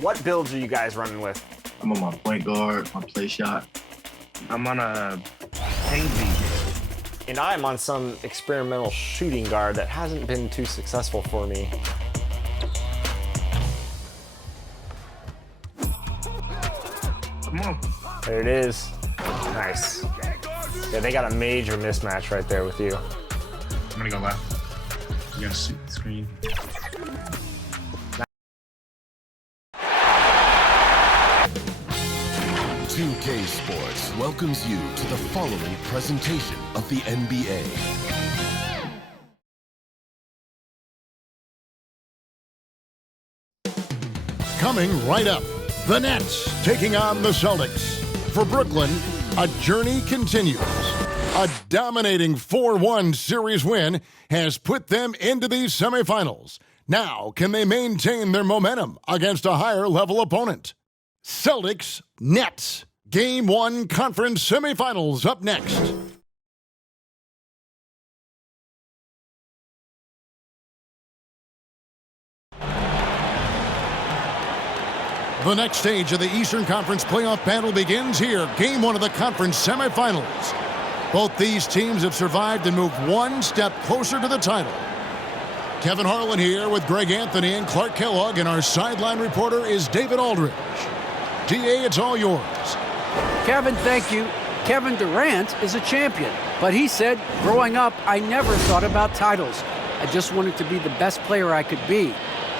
What builds are you guys running with? I'm on my point guard, my play shot. I'm on a painting. And I'm on some experimental shooting guard that hasn't been too successful for me. Come on. There it is. Nice. Yeah, they got a major mismatch right there with you. I'm gonna go left. You gotta shoot the screen. K Sports welcomes you to the following presentation of the NBA. Coming right up, the Nets taking on the Celtics. For Brooklyn, a journey continues. A dominating 4-1 series win has put them into these semifinals. Now, can they maintain their momentum against a higher-level opponent? Celtics, Nets. Game 1 conference semifinals up next. The next stage of the Eastern Conference playoff battle begins here. Game 1 of the conference semifinals. Both these teams have survived and moved one step closer to the title. Kevin Harlan here with Greg Anthony and Clark Kellogg, and our sideline reporter is David Aldridge. DA, it's all yours. Kevin, thank you. Kevin Durant is a champion, but he said, growing up, I never thought about titles. I just wanted to be the best player I could be.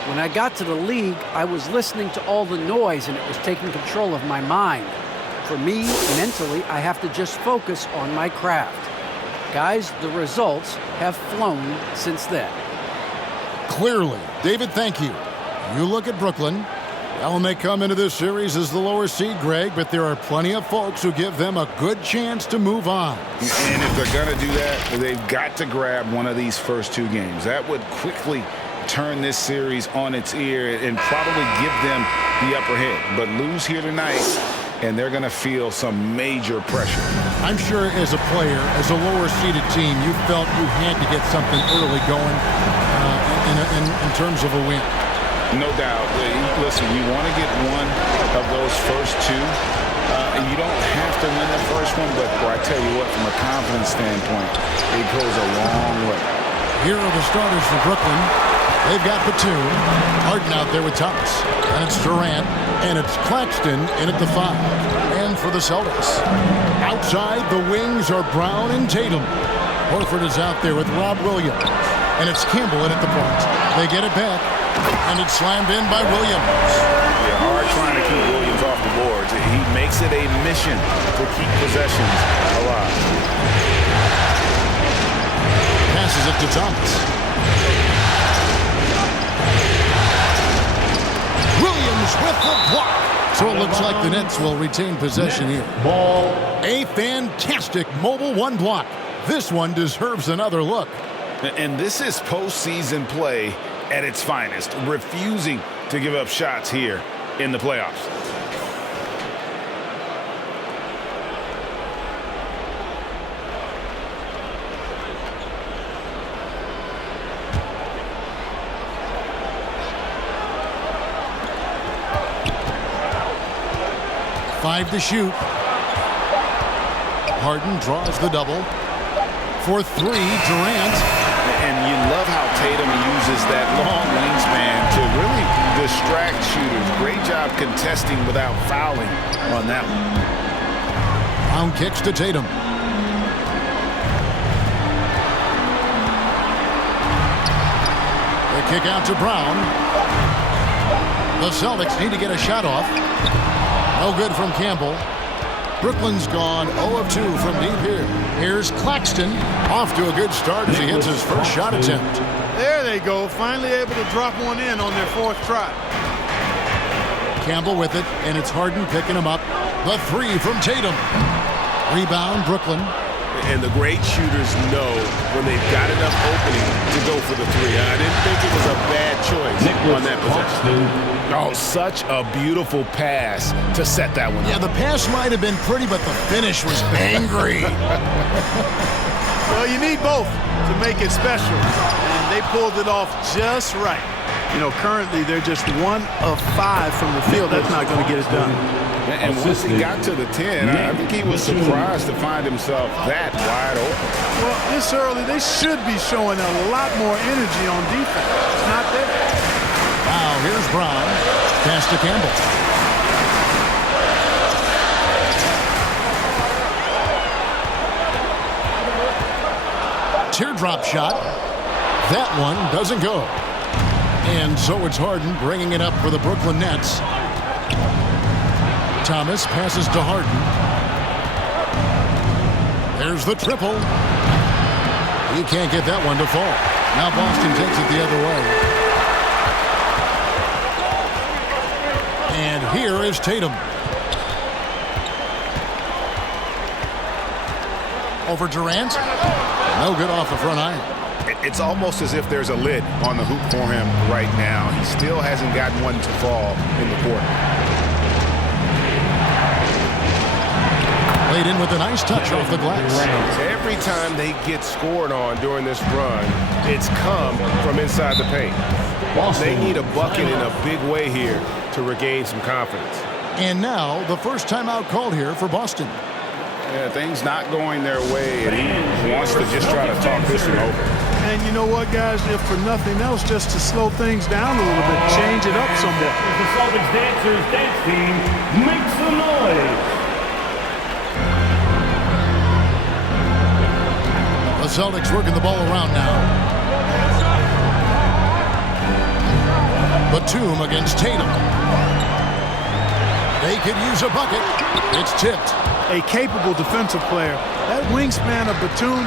When I got to the league, I was listening to all the noise and it was taking control of my mind. For me, mentally, I have to just focus on my craft. Guys, the results have flown since then. Clearly. David, thank you. You look at Brooklyn. Well, they come into this series as the lower seed, Greg, but there are plenty of folks who give them a good chance to move on. And if they're going to do that, they've got to grab one of these first two games. That would quickly turn this series on its ear and probably give them the upper hand. But lose here tonight, and they're going to feel some major pressure. I'm sure as a player, as a lower-seeded team, you felt you had to get something early going in terms of a win. No doubt. Listen, you want to get one of those first two. And you don't have to win the first one, but I tell you what, from a confidence standpoint, it goes a long way. Here are the starters for Brooklyn. They've got Batum, Harden out there with Thomas, and it's Durant, and it's Claxton in at the 5. And for the Celtics, outside the wings are Brown and Tatum. Horford is out there with Rob Williams, and it's Campbell in at the point. They get it back, and it's slammed in by Williams. Yeah, hard trying to keep Williams off the boards. He makes it a mission to keep possessions alive. Passes it to Thomas. Williams with the block. So it looks like the Nets will retain possession here. Ball. A fantastic mobile one block. This one deserves another look. And this is postseason play at its finest, refusing to give up shots here in the playoffs. Five to shoot. Harden draws the double. For 3, Durant. And you love how Tatum uses that long wingspan to really distract shooters. Great job contesting without fouling on that one. Brown kicks to Tatum. They kick out to Brown. The Celtics need to get a shot off. No good from Campbell. Brooklyn's gone 0 of 2 from deep here. Here's Claxton, off to a good start as he hits his first shot attempt. There they go, finally able to drop one in on their 4th try. Campbell with it, and it's Harden picking him up. The 3 from Tatum. Rebound, Brooklyn. And the great shooters know when they've got enough opening to go for the 3. I didn't think it was a bad choice on that possession. Oh, such a beautiful pass to set that one up. Yeah, the pass might have been pretty, but the finish was angry. Well, you need both to make it special, and they pulled it off just right. You know, currently they're just 1 of 5 from the field. That's not going to get it done. And once he got to the 10, I think he was surprised to find himself that wide open. Well, this early, they should be showing a lot more energy on defense. It's not there. Now here's Brown. Pass to Campbell. Teardrop shot. That one doesn't go. And so it's Harden bringing it up for the Brooklyn Nets. Thomas passes to Harden. There's the triple. He can't get that one to fall. Now Boston takes it the other way. And here is Tatum. Over Durant. No good off the front iron. It's almost as if there's a lid on the hoop for him right now. He still hasn't gotten one to fall in the quarter. Laid in with a nice touch off the glass. Every time they get scored on during this run, it's come from inside the paint. They need a bucket in a big way here to regain some confidence. And now the first timeout called here for Boston. Yeah, things not going their way, and he wants to just try to talk this one over. And you know what, guys? If for nothing else, just to slow things down a little bit, change it up somewhat. The Celtics dancers dance team, make some noise. The Celtics working the ball around now. Batum against Tatum. They could use a bucket. It's tipped. A capable defensive player. That wingspan of Batum,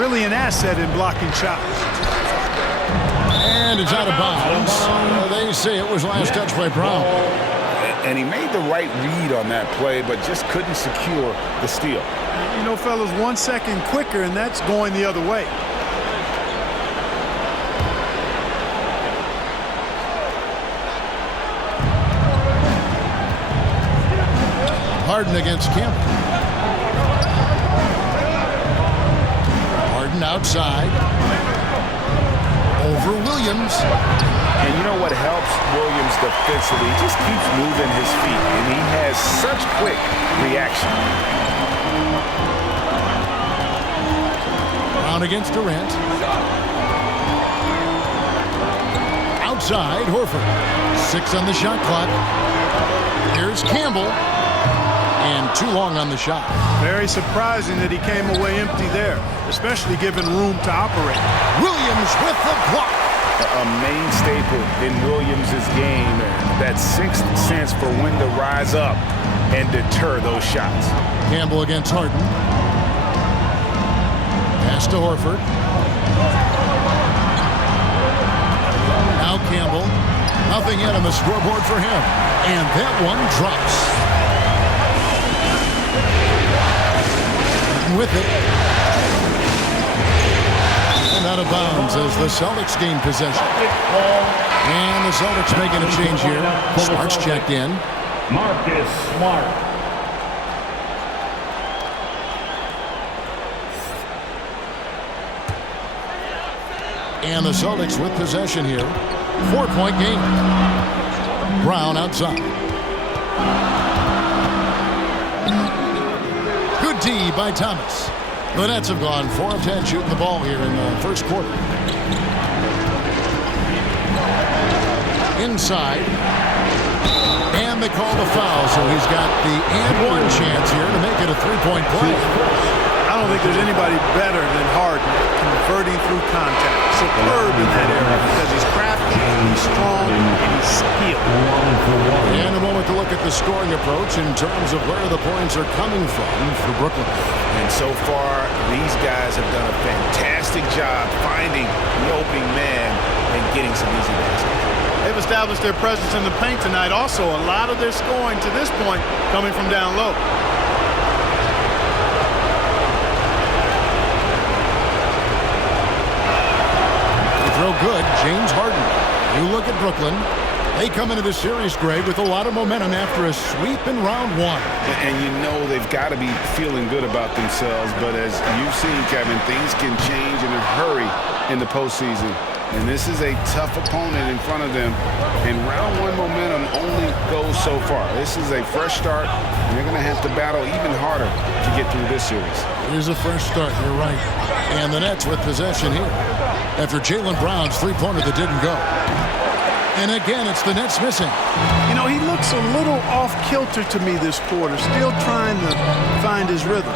really an asset in blocking shots. And it's out of bounds. They say it was last touch by Brown. And he made the right read on that play, but just couldn't secure the steal. You know, fellas, 1 second quicker, and that's going the other way. Harden against Campbell. Harden outside. Over Williams. And you know what helps Williams defensively? He just keeps moving his feet, and he has such quick reaction. Brown against Durant. Outside, Horford. 6 on the shot clock. Here's Campbell. And too long on the shot. Very surprising that he came away empty there, especially given room to operate. Williams with the block. A main staple in Williams' game, that sixth sense for when to rise up and deter those shots. Campbell against Harden. Pass to Horford. Now Campbell. Nothing yet on the scoreboard for him. And that one drops. With it. And out of bounds as the Celtics gain possession. And the Celtics making a change here. Smart's checked in. Marcus Smart. And the Celtics with possession here. 4-point game. Brown outside. Good D by Thomas. The Nets have gone 4 of 10 shooting the ball here in the first quarter. Inside. And they call the foul, so he's got the and one chance here to make it a 3-point play. I don't think there's anybody better than Harden at converting through contact. Superb in that area because he's crafty, he's strong, and he's skilled. And a moment to look at the scoring approach in terms of where the points are coming from for Brooklyn. And so far, these guys have done a fantastic job finding the opening man and getting some easy baskets. They've established their presence in the paint tonight. Also, a lot of their scoring to this point coming from down low. Throw good, James Harden. You look at Brooklyn. They come into the series, Greg, with a lot of momentum after a sweep in round one. And you know they've got to be feeling good about themselves. But as you've seen, Kevin, things can change in a hurry in the postseason. And this is a tough opponent in front of them. And round one momentum only goes so far. This is a fresh start, and they're going to have to battle even harder to get through this series. It is a fresh start, you're right. And the Nets with possession here after Jaylen Brown's three-pointer that didn't go. And again, it's the Nets missing. You know, he looks a little off-kilter to me this quarter, still trying to find his rhythm.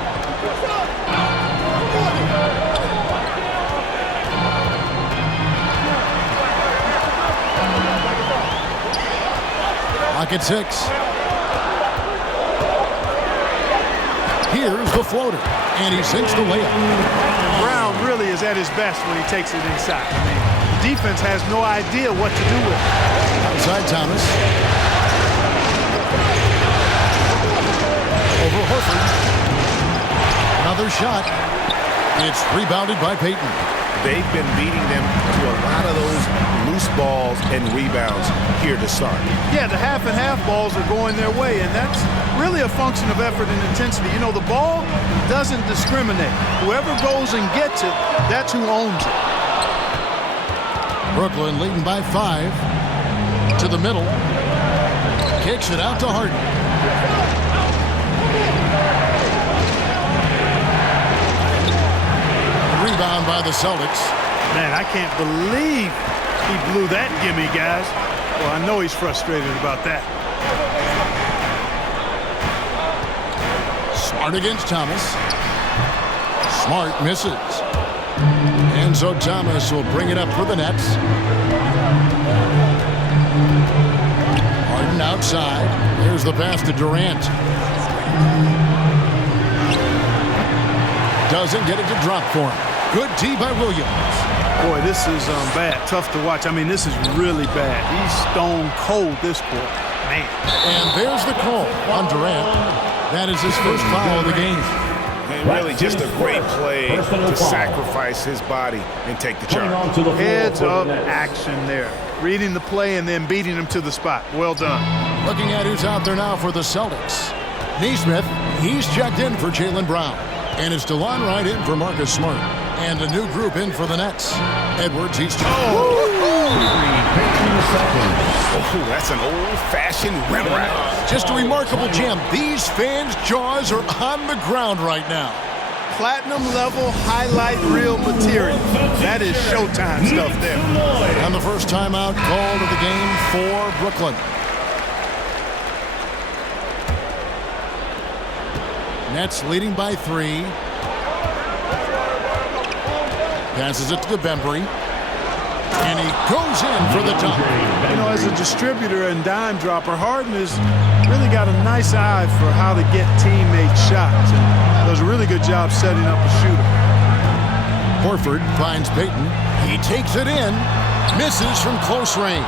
Lock at 6. Here's the floater, and he sinks the layup. Brown really is at his best when he takes it inside. I mean, defense has no idea what to do with it. Outside Thomas. Over Horford. Another shot. It's rebounded by Payton. They've been beating them to a lot of those loose balls and rebounds here to start. Yeah, the half-and-half balls are going their way, and that's really a function of effort and intensity. You know, the ball doesn't discriminate. Whoever goes and gets it, that's who owns it. Brooklyn leading by 5. To the middle. Kicks it out to Harden. Rebound by the Celtics. Man, I can't believe he blew that gimme, guys. Well, I know he's frustrated about that. Smart against Thomas. Smart misses. And so Thomas will bring it up for the Nets. Harden outside. Here's the pass to Durant. Doesn't get it to drop for him. Good D by Williams. Boy, this is bad. Tough to watch. I mean, this is really bad. He's stone cold this quarter. Man. And there's the call on Durant. That is his first foul of the game. And really just a great play to sacrifice his body and take the charge. Heads up action there. Reading the play and then beating him to the spot. Well done. Looking at who's out there now for the Celtics. Nesmith, he's checked in for Jaylen Brown. And it's DeLon Wright in for Marcus Smart. And a new group in for the Nets. Edwards, he's... Oh, that's an old-fashioned rim wrap. Just a remarkable jam. These fans' jaws are on the ground right now. Platinum level highlight reel material. That is Showtime stuff there. And the first timeout called of the game for Brooklyn. Nets leading by 3. Passes it to Bembry. And he goes in for the dunk. You know, as a distributor and dime dropper, Harden has really got a nice eye for how to get teammate shots. And does a really good job setting up a shooter. Horford finds Payton. He takes it in. Misses from close range.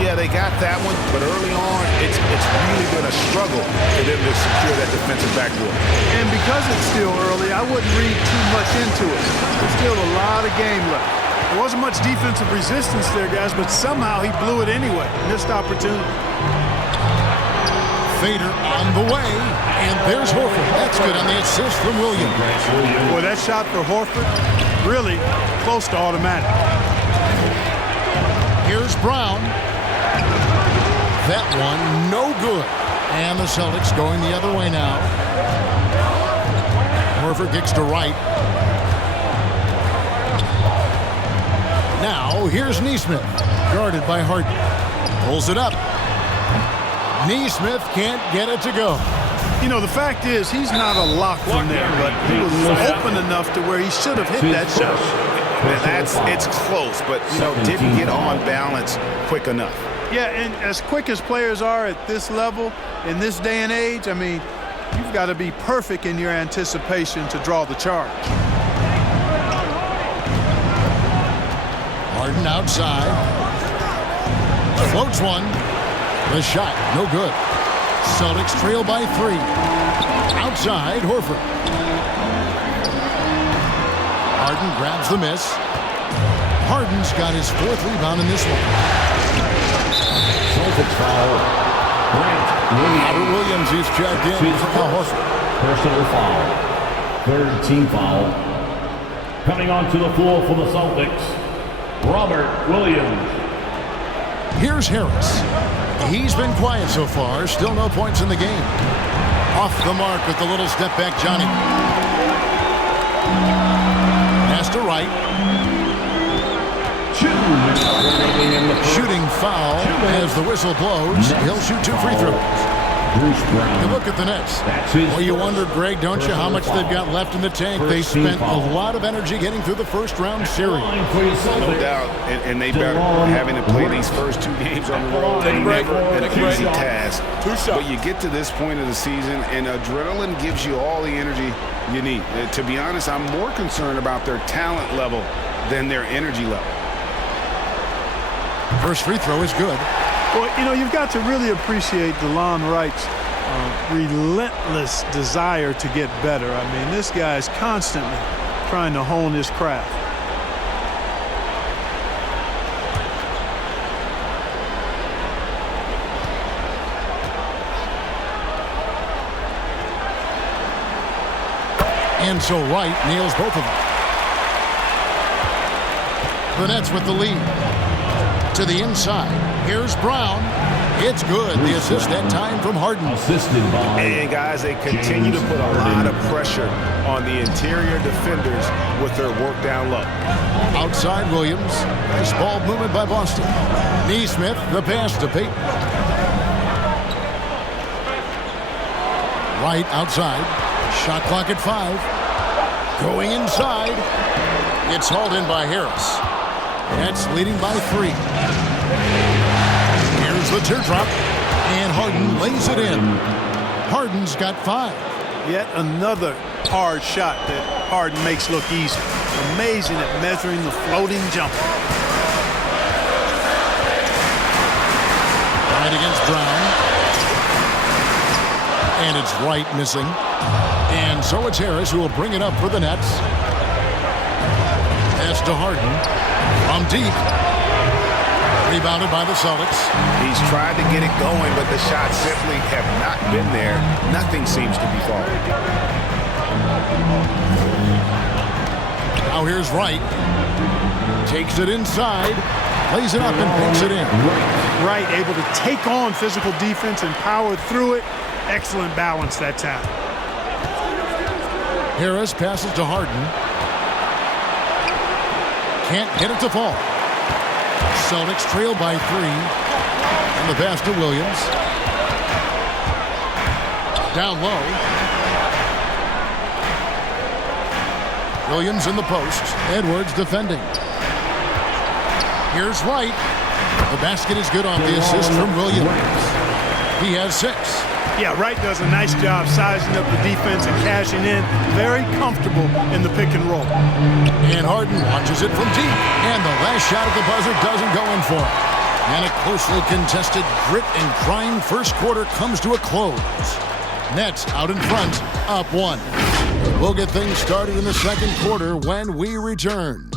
Yeah, they got that one, but early on, it's really been a struggle for them to secure that defensive backboard. And because it's still early, I wouldn't read too much into it. There's still a lot of game left. There wasn't much defensive resistance there, guys, but somehow he blew it anyway. Missed opportunity. Fader on the way, and there's Horford. That's good on the assist from Williams. Boy, that shot for Horford, really close to automatic. Here's Brown. That one, no good. And the Celtics going the other way now. Horford kicks to right. Now, here's Nesmith, guarded by Harden. Pulls it up. Nesmith can't get it to go. You know, the fact is, he's not a lock from there, but he was open enough to where he should have hit that shot. And it's close, but, you know, didn't get on balance quick enough. Yeah, and as quick as players are at this level, in this day and age, I mean, you've got to be perfect in your anticipation to draw the charge. Harden outside. Floats one. The shot, no good. Celtics trail by 3. Outside, Horford. Harden grabs the miss. Harden's got his 4th rebound in this one. Celtics foul. Robert Williams is checked in for Al Horford. Personal foul. Third team foul. Coming onto the floor for the Celtics, Robert Williams. Here's Harris. He's been quiet so far. Still no points in the game. Off the mark with the little step back, Johnny. Pass to Wright. Shooting foul as the whistle blows. He'll shoot 2 free throws. You look at the Nets. Well, you wonder, Greg, don't you, how much they've got left in the tank? They spent a lot of energy getting through the first-round series. No doubt, and they better having to play these first 2 games on the road. Never an easy task. But you get to this point of the season, and adrenaline gives you all the energy you need. To be honest, I'm more concerned about their talent level than their energy level. First free throw is good. Well, you know, you've got to really appreciate DeLon Wright's relentless desire to get better. I mean, this guy is constantly trying to hone his craft. And so Wright nails both of them. The Nets with the lead. To the inside. Here's Brown. It's good. The assist that time from Harden. Assisted by. And guys, they continue to put a lot of pressure on the interior defenders with their work down low. Outside Williams. Nice ball movement by Boston. Neesmith, the pass to Payton. Wright outside. Shot clock at 5. Going inside. It's hauled in by Harris. Nets leading by 3. Here's the teardrop. And Harden lays it in. Harden's got 5. Yet another hard shot that Harden makes look easy. Amazing at measuring the floating jumper. Right against Brown. And it's Wright missing. And so it's Harris who will bring it up for the Nets. Pass to Harden. From deep. Rebounded by the Celtics. He's tried to get it going, but the shots simply have not been there. Nothing seems to be falling. Now here's Wright. Takes it inside. Lays it up and picks it in. Wright able to take on physical defense and power through it. Excellent balance that time. Harris passes to Harden. Can't get it to fall. Celtics trail by 3. And the pass to Williams. Down low. Williams in the post. Edwards defending. Here's Wright. The basket is good on the assist from Williams. He has 6. Yeah, Wright does a nice job sizing up the defense and cashing in. Very comfortable in the pick and roll. And Harden launches it from deep. And the last shot at the buzzer doesn't go in for him. And a closely contested grit and grind first quarter comes to a close. Nets out in front, up 1. We'll get things started in the second quarter when we return.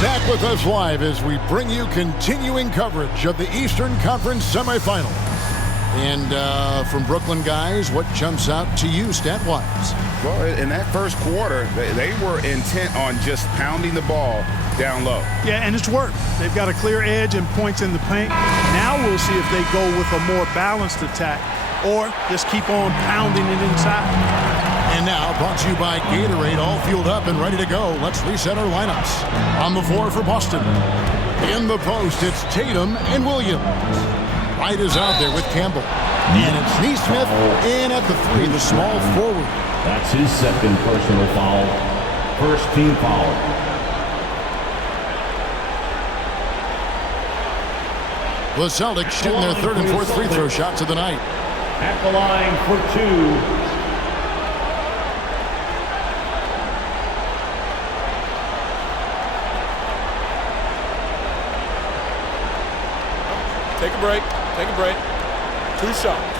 Back with us live as we bring you continuing coverage of the Eastern Conference semifinals. And from Brooklyn, guys, what jumps out to you stat-wise? Well, in that first quarter, they were intent on just pounding the ball down low. Yeah, and it's worked. They've got a clear edge and points in the paint. Now we'll see if they go with a more balanced attack or just keep on pounding it inside. And now, brought to you by Gatorade, all fueled up and ready to go. Let's reset our lineups. On the floor for Boston. In the post, it's Tatum and Williams. Wright is out there with Campbell. And it's Neesmith in at the 3, the small forward. That's his second personal foul. First team foul. The Celtics shooting their 3rd and 4th free throw shots of the night. At the line for 2. Take a break. Take a break. 2 shots.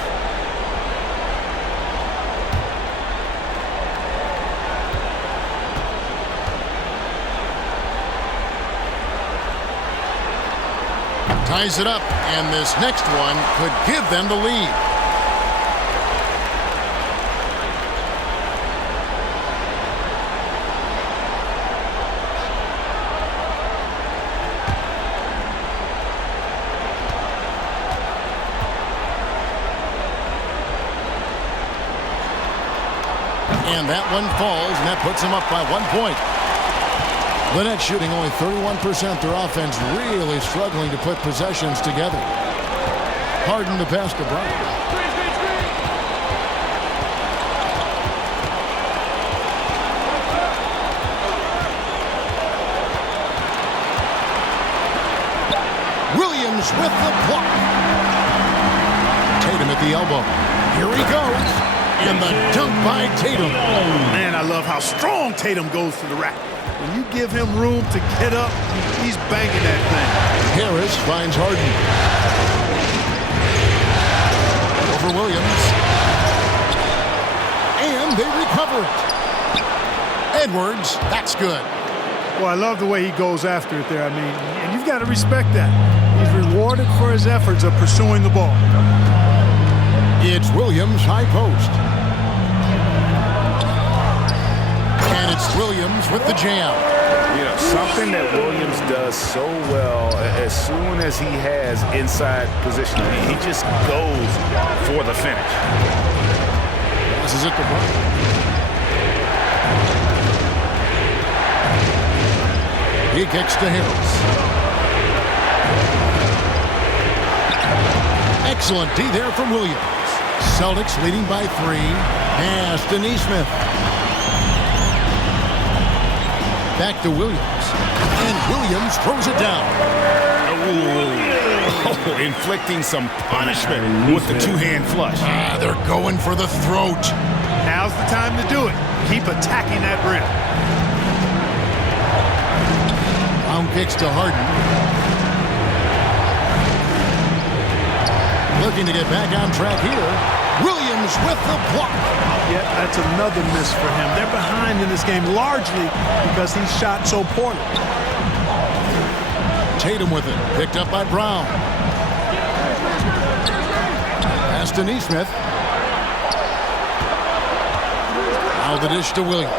Ties it up, and this next one could give them the lead. And that one falls, and that puts them up by 1 point. The Nets shooting only 31%. Their offense really struggling to put possessions together. Harden the pass to Brown. Williams with the block. Tatum at the elbow. Here he goes. And the dunk by Tatum. Man, I love how strong Tatum goes to the rack. When you give him room to get up, he's banging that thing. Harris finds Harden. Over Williams. And they recover it. Edwards, that's good. Well, I love the way he goes after it there. I mean, and you've got to respect that. He's rewarded for his efforts of pursuing the ball. It's Williams high post. And it's Williams with the jam. You know, something that Williams does so well, as soon as he has inside position, he just goes for the finish. Passes it to Brown. He kicks to Harris. Excellent D there from Williams. Celtics leading by 3. Pass to Nesmith. Back to Williams. And Williams throws it down. Oh, inflicting some punishment with the two-hand flush. They're going for the throat. Now's the time to do it. Keep attacking that rim. Brown kicks to Harden. Looking to get back on track here. Williams with the block. Yeah, that's another miss for him. They're behind in this game largely because he shot so poorly. Tatum with it. Picked up by Brown. Pass to Nesmith. Now the dish to Williams.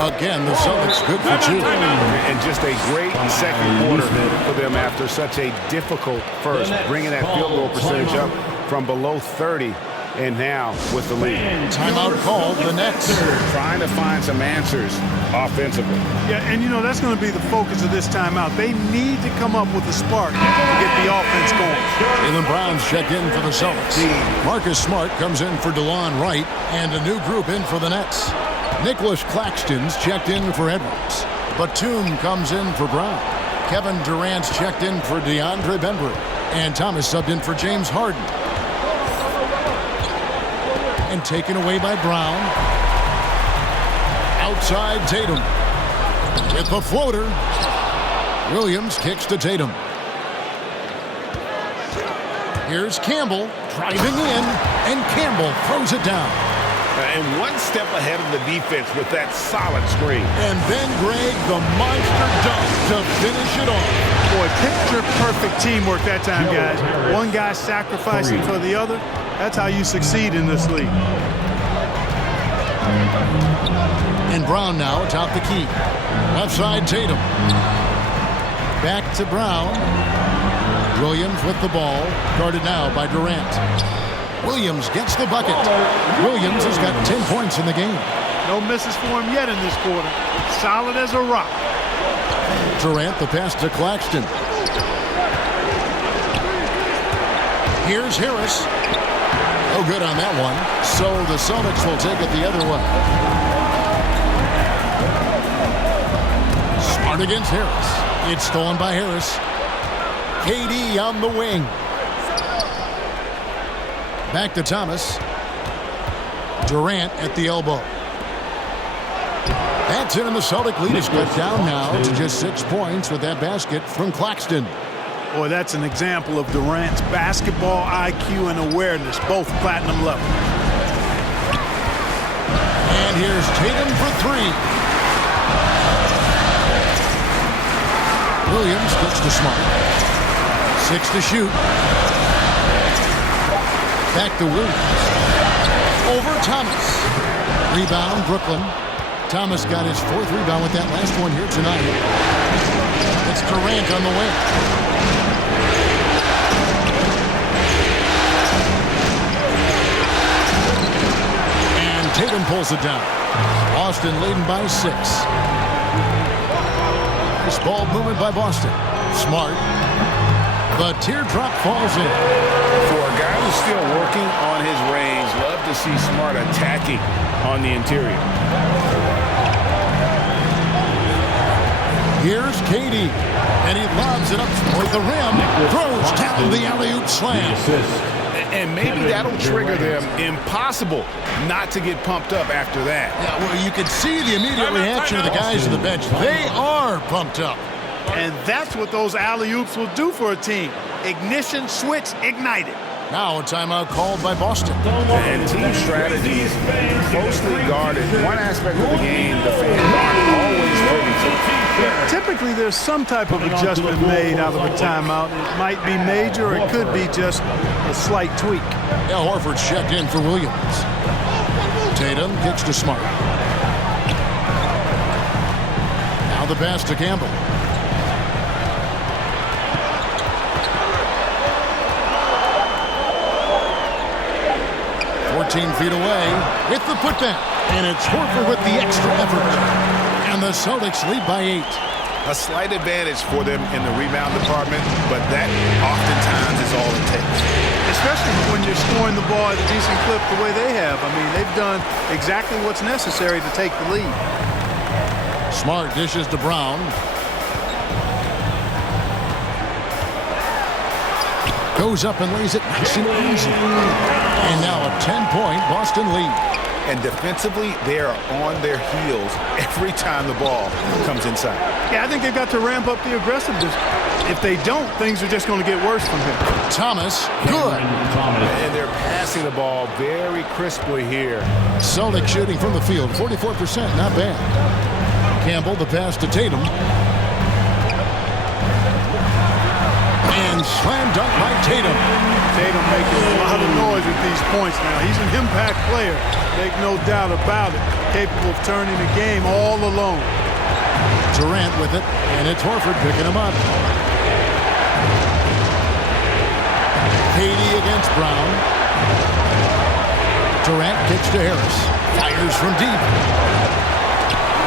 Again, the Celtics good for 2. And just a great second quarter for them after such a difficult first. Bringing that field goal percentage up from below 30. And now with the lead. Timeout called. The Nets trying to find some answers offensively. Yeah, and you know, that's going to be the focus of this timeout. They need to come up with a spark to get the offense going. Jaylen Brown's checked in for the Celtics. Marcus Smart comes in for DeLon Wright. And a new group in for the Nets. Nicholas Claxton's checked in for Edwards. Batum comes in for Brown. Kevin Durant's checked in for DeAndre Bembry. And Thomas subbed in for James Harden. And taken away by Brown. Outside Tatum. With the floater. Williams kicks to Tatum. Here's Campbell driving in. And Campbell throws it down. And one step ahead of the defense with that solid screen. And then Greg, the monster dunk to finish it off. Boy, picture-perfect teamwork that time, guys. One guy sacrificing for the other. That's how you succeed in this league. And Brown now atop the key. Left side Tatum. Back to Brown. Williams with the ball. Guarded now by Durant. Williams gets the bucket. Williams has got 10 points in the game. No misses for him yet in this quarter. Solid as a rock. Durant the pass to Claxton. Here's Harris. No good on that one. So the Celtics will take it the other way. Smart against Harris. It's stolen by Harris. KD on the wing. Back to Thomas. Durant at the elbow. That's it, and the Celtic lead is cut down now to just 6 points with that basket from Claxton. Boy, that's an example of Durant's basketball IQ and awareness, both platinum level. And here's Tatum for three. Williams gets to Smart. 6 to shoot. Back to Williams. Over Thomas. Rebound, Brooklyn. Thomas got his 4th rebound with that last one here tonight. It's Durant on the wing. And Tatum pulls it down. Boston leading by 6. Nice ball movement by Boston. Smart. The teardrop falls in. For a guy who's still working on his range, love to see Smart attacking on the interior. Here's KD, and he lobs it up toward the rim, throws down the alley-oop slam. And maybe that'll trigger them. Impossible not to get pumped up after that. Yeah, well, you can see the immediate reaction of the guys on the bench. They are pumped up. And that's what those alley-oops will do for a team. Ignition switch ignited. Now a timeout called by Boston. And team strategy is closely guarded. One aspect of the game, the fans aren't always privy to. Typically, there's some type of adjustment made out of a timeout. It might be major, or it could be just a slight tweak. Al Horford's checked in for Williams. Tatum kicks to Smart. Now the pass to Campbell. 14 feet away with the putback. And it's Horford with the extra effort. And the Celtics lead by 8. A slight advantage for them in the rebound department, but that oftentimes is all it takes. Especially when you're scoring the ball at a decent clip the way they have. I mean, they've done exactly what's necessary to take the lead. Smart dishes to Brown. Goes up and lays it nice and easy. And now a 10-point Boston lead. And defensively, they are on their heels every time the ball comes inside. Yeah, I think they've got to ramp up the aggressiveness. If they don't, things are just going to get worse from him. Thomas, good. And they're passing the ball very crisply here. Celtics shooting from the field, 44%, not bad. Campbell, the pass to Tatum. And slam dunk by Tatum. Tatum making a lot of noise with these points now. He's an impact player, make no doubt about it. Capable of turning the game all alone. Durant with it, and it's Horford picking him up. KD against Brown. Durant kicks to Harris. Fires from deep.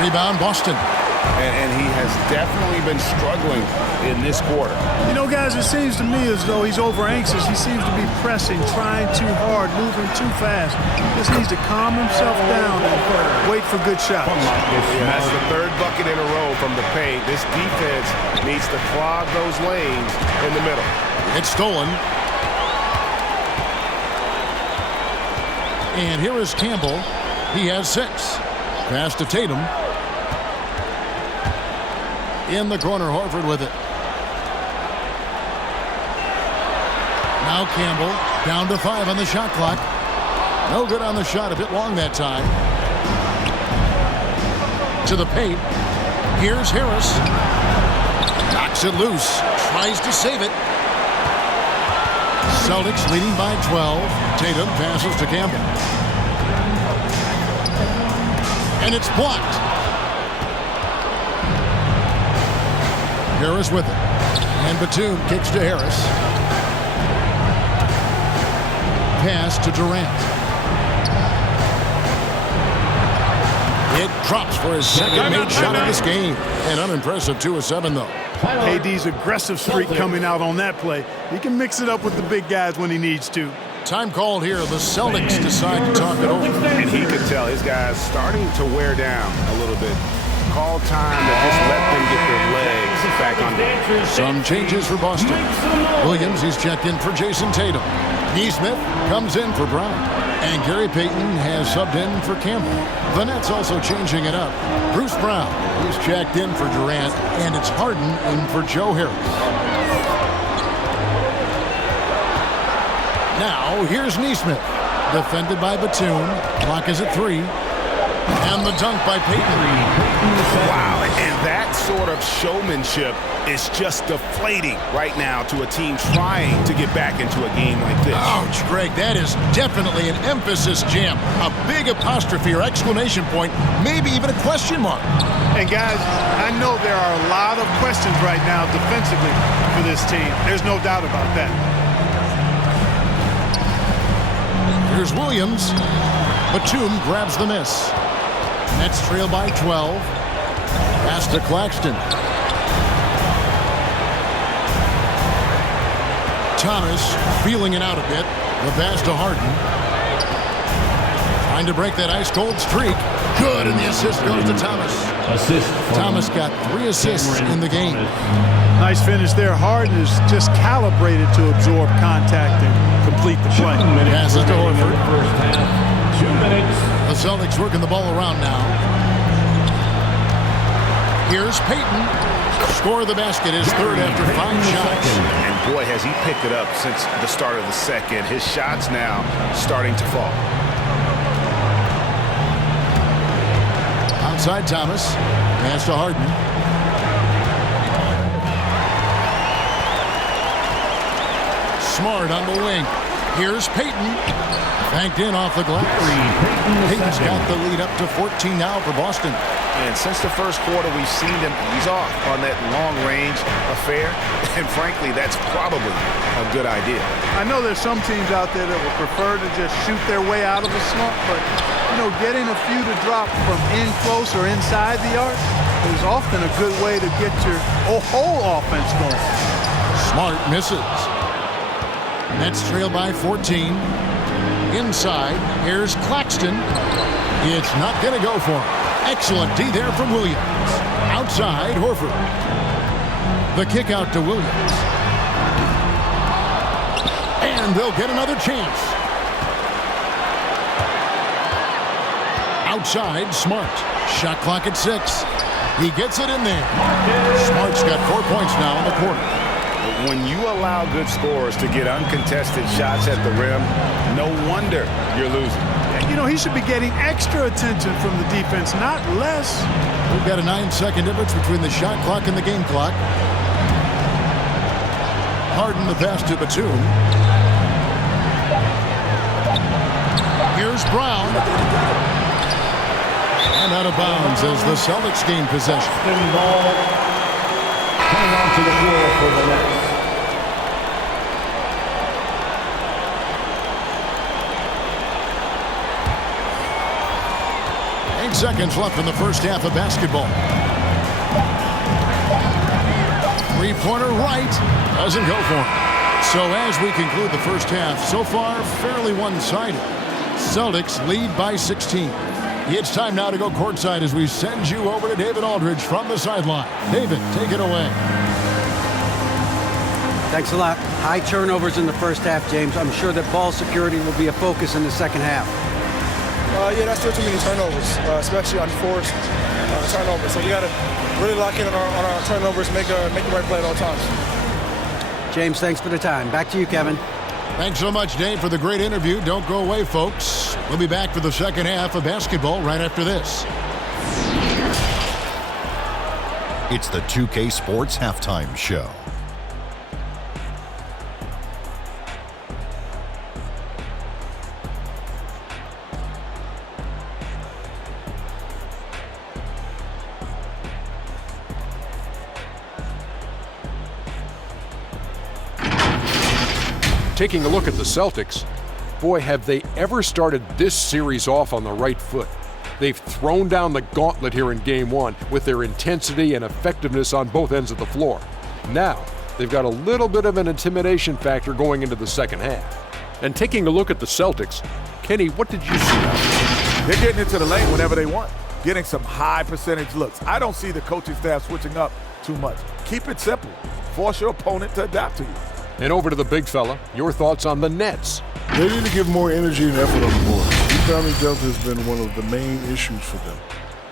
Rebound Boston. And he has definitely been struggling in this quarter. You know, guys, it seems to me as though he's over-anxious. He seems to be pressing, trying too hard, moving too fast. Just needs to calm himself down and wait for good shots. That's the 3rd bucket in a row from the paint. This defense needs to clog those lanes in the middle. It's stolen. And here is Campbell. He has 6. Pass to Tatum. In the corner, Horford with it. Now Campbell down to 5 on the shot clock. No good on the shot, a bit long that time. To the paint. Here's Harris. Knocks it loose. Tries to save it. Celtics leading by 12. Tatum passes to Campbell. And it's blocked. Harris with it. And Batum kicks to Harris. Pass to Durant. It drops for his second made shot of this game. An unimpressive 2 of 7, though. KD's aggressive streak coming out on that play. He can mix it up with the big guys when he needs to. Time called here. The Celtics decide to talk it over. And he could tell his guys starting to wear down a little bit. Call time to just let them get their legs back on the. Some changes for Boston. Williams, he's checked in for Jason Tatum. Neesmith comes in for Brown. And Gary Payton has subbed in for Campbell. The Nets also changing it up. Bruce Brown, he's checked in for Durant. And it's Harden in for Joe Harris. Now, here's Neesmith. Defended by Batum. Clock is at 3. And the dunk by Payton. Wow, and that sort of showmanship is just deflating right now to a team trying to get back into a game like this. Ouch, Greg, that is definitely an emphasis jam. A big apostrophe or exclamation point, maybe even a question mark. And guys, I know there are a lot of questions right now defensively for this team. There's no doubt about that. Here's Williams. Batum grabs the miss. Nets trail by 12. Pass to Claxton. Thomas feeling it out a bit. The pass to Harden. Trying to break that ice-cold streak. Good, and the assist goes to Thomas. Thomas got 3 assists in the game. Nice finish there. Harden is just calibrated to absorb contact and complete the play. Passes to Horford. First half. 2 minutes. The Celtics working the ball around now. Here's Payton. Score the basket, his third after 5 shots. And boy, has he picked it up since the start of the second. His shots now starting to fall. Outside Thomas. Pass to Harden. Smart on the wing. Here's Payton. Banked in off the glass. Payton's got the lead up to 14 now for Boston. And since the first quarter, we've seen them ease off on that long-range affair. And frankly, that's probably a good idea. I know there's some teams out there that would prefer to just shoot their way out of a slump, but, you know, getting a few to drop from in close or inside the arc is often a good way to get your whole offense going. Smart misses. Nets trail by 14. Inside, here's Claxton. It's not going to go for him. Excellent D there from Williams. Outside, Horford. The kick out to Williams. And they'll get another chance. Outside, Smart. Shot clock at 6. He gets it in there. Smart's got 4 points now in the quarter. When you allow good scorers to get uncontested shots at the rim, no wonder you're losing. You know, he should be getting extra attention from the defense, not less. We've got a 9-second difference between the shot clock and the game clock. Harden the pass to Batum. Here's Brown. And out of bounds as the Celtics gain possession. Ball coming onto the floor for the Nets. 8 seconds left in the first half of basketball. 3-pointer right. Doesn't go for him. So as we conclude the first half, so far fairly one-sided. Celtics lead by 16. It's time now to go courtside as we send you over to David Aldridge from the sideline. David, take it away. Thanks a lot. High turnovers in the first half, James. I'm sure that ball security will be a focus in the second half. Yeah, that's still too many turnovers, especially on forced turnovers. So we got to really lock in on our turnovers, make the right play at all times. James, thanks for the time. Back to you, Kevin. Thanks so much, Dave, for the great interview. Don't go away, folks. We'll be back for the second half of basketball right after this. It's the 2K Sports Halftime Show. Taking a look at the Celtics, boy, have they ever started this series off on the right foot. They've thrown down the gauntlet here in Game 1 with their intensity and effectiveness on both ends of the floor. Now, they've got a little bit of an intimidation factor going into the second half. And taking a look at the Celtics, Kenny, what did you see out there? They're getting into the lane whenever they want, getting some high percentage looks. I don't see the coaching staff switching up too much. Keep it simple. Force your opponent to adapt to you. And over to the big fella, your thoughts on the Nets. They need to give more energy and effort on the board. Rebounding depth has been one of the main issues for them.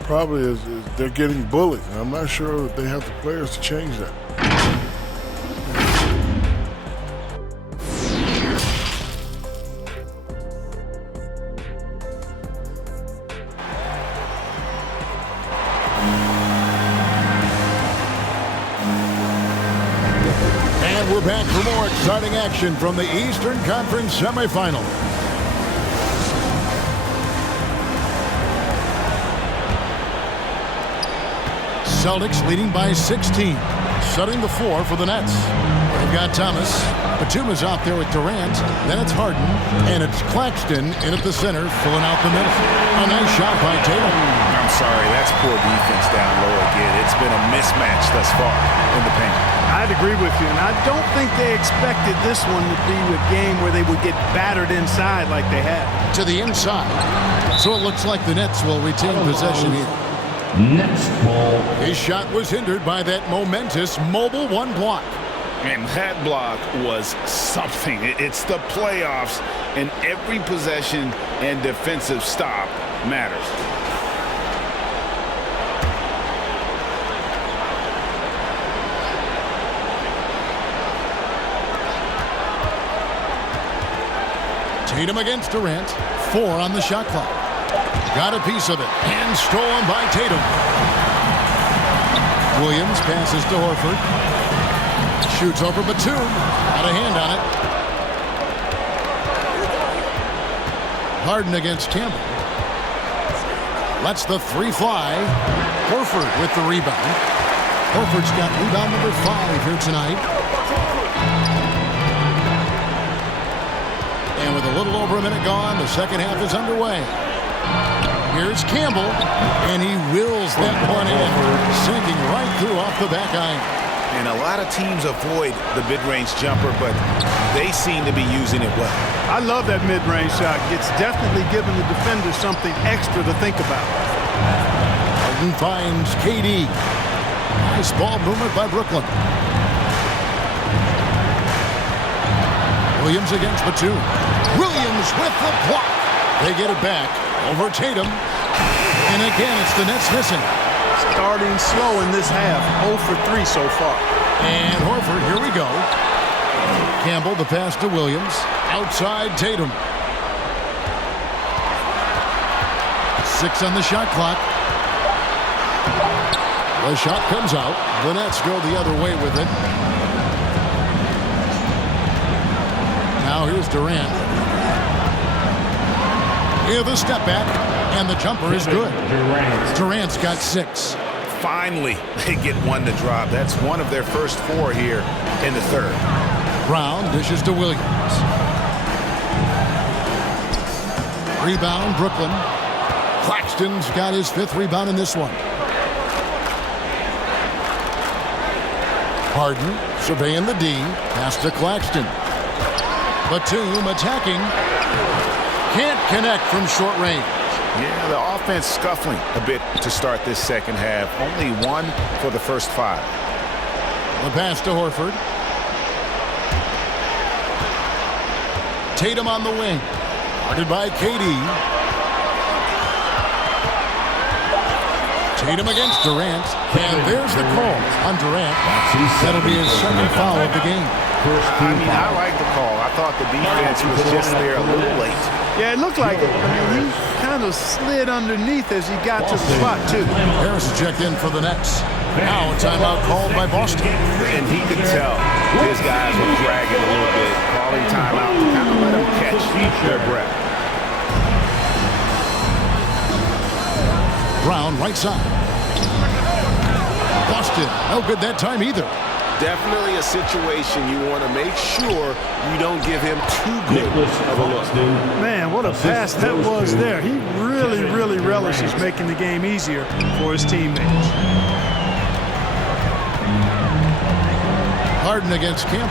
Probably is they're getting bullied, and I'm not sure that they have the players to change that. We're back for more exciting action from the Eastern Conference semifinal. Celtics leading by 16. Setting the floor for the Nets. They've got Thomas. Batuma's out there with Durant. Then it's Harden. And it's Claxton in at the center, filling out the middle. A nice shot by Tatum. I'm sorry, that's poor defense down low again. It's been a mismatch thus far in the paint. I'd agree with you, and I don't think they expected this one to be a game where they would get battered inside like they had. To the inside. So it looks like the Nets will retain possession here. Next ball. His shot was hindered by that momentous mobile one block. And that block was something. It's the playoffs, and every possession and defensive stop matters. Tatum against Durant. 4 on the shot clock. Got a piece of it. And stolen by Tatum. Williams passes to Horford. Shoots over Batum. Got a hand on it. Harden against Campbell. Lets the 3 fly. Horford with the rebound. Horford's got rebound number 5 here tonight. And with a little over a minute gone, the second half is underway. Here's Campbell, and he wills that one in, sinking right through off the back iron. And a lot of teams avoid the mid-range jumper, but they seem to be using it well. I love that mid-range shot. It's definitely giving the defender something extra to think about. Harden finds KD. Nice ball movement by Brooklyn. Williams against Batum. Williams with the block. They get it back over Tatum. And again, it's the Nets missing. Starting slow in this half. 0 for 3 so far. And Horford, here we go. Campbell, the pass to Williams. Outside Tatum. 6 on the shot clock. The shot comes out. The Nets go the other way with it. Now here's Durant. Here the step back, and the jumper is good. Durant's got 6. Finally, they get one to drop. That's one of their first 4 here in the third. Brown dishes to Williams. Rebound, Brooklyn. Claxton's got his 5th rebound in this one. Harden surveying the D. Pass to Claxton. Batum attacking. Can't connect from short range. Yeah, the offense scuffling a bit to start this second half. Only 1 for the first 5. The pass to Horford. Tatum on the wing. Guarded by KD. Tatum against Durant. And there's the call on Durant. That'll be his 2nd foul of the game. I like the call. I thought the defense was just there a little late. Yeah, it looked like it. I mean, he kind of slid underneath as he got to the spot, too. Harris is checked in for the Nets. Now a timeout called by Boston. And he could tell his guys were dragging a little bit, calling timeout to kind of let them catch their breath. Brown, right side. Boston, no good that time either. Definitely a situation you want to make sure you don't give him too good of a look. Man, what a pass that was there. He really, really relishes making the game easier for his teammates. Harden against Campbell.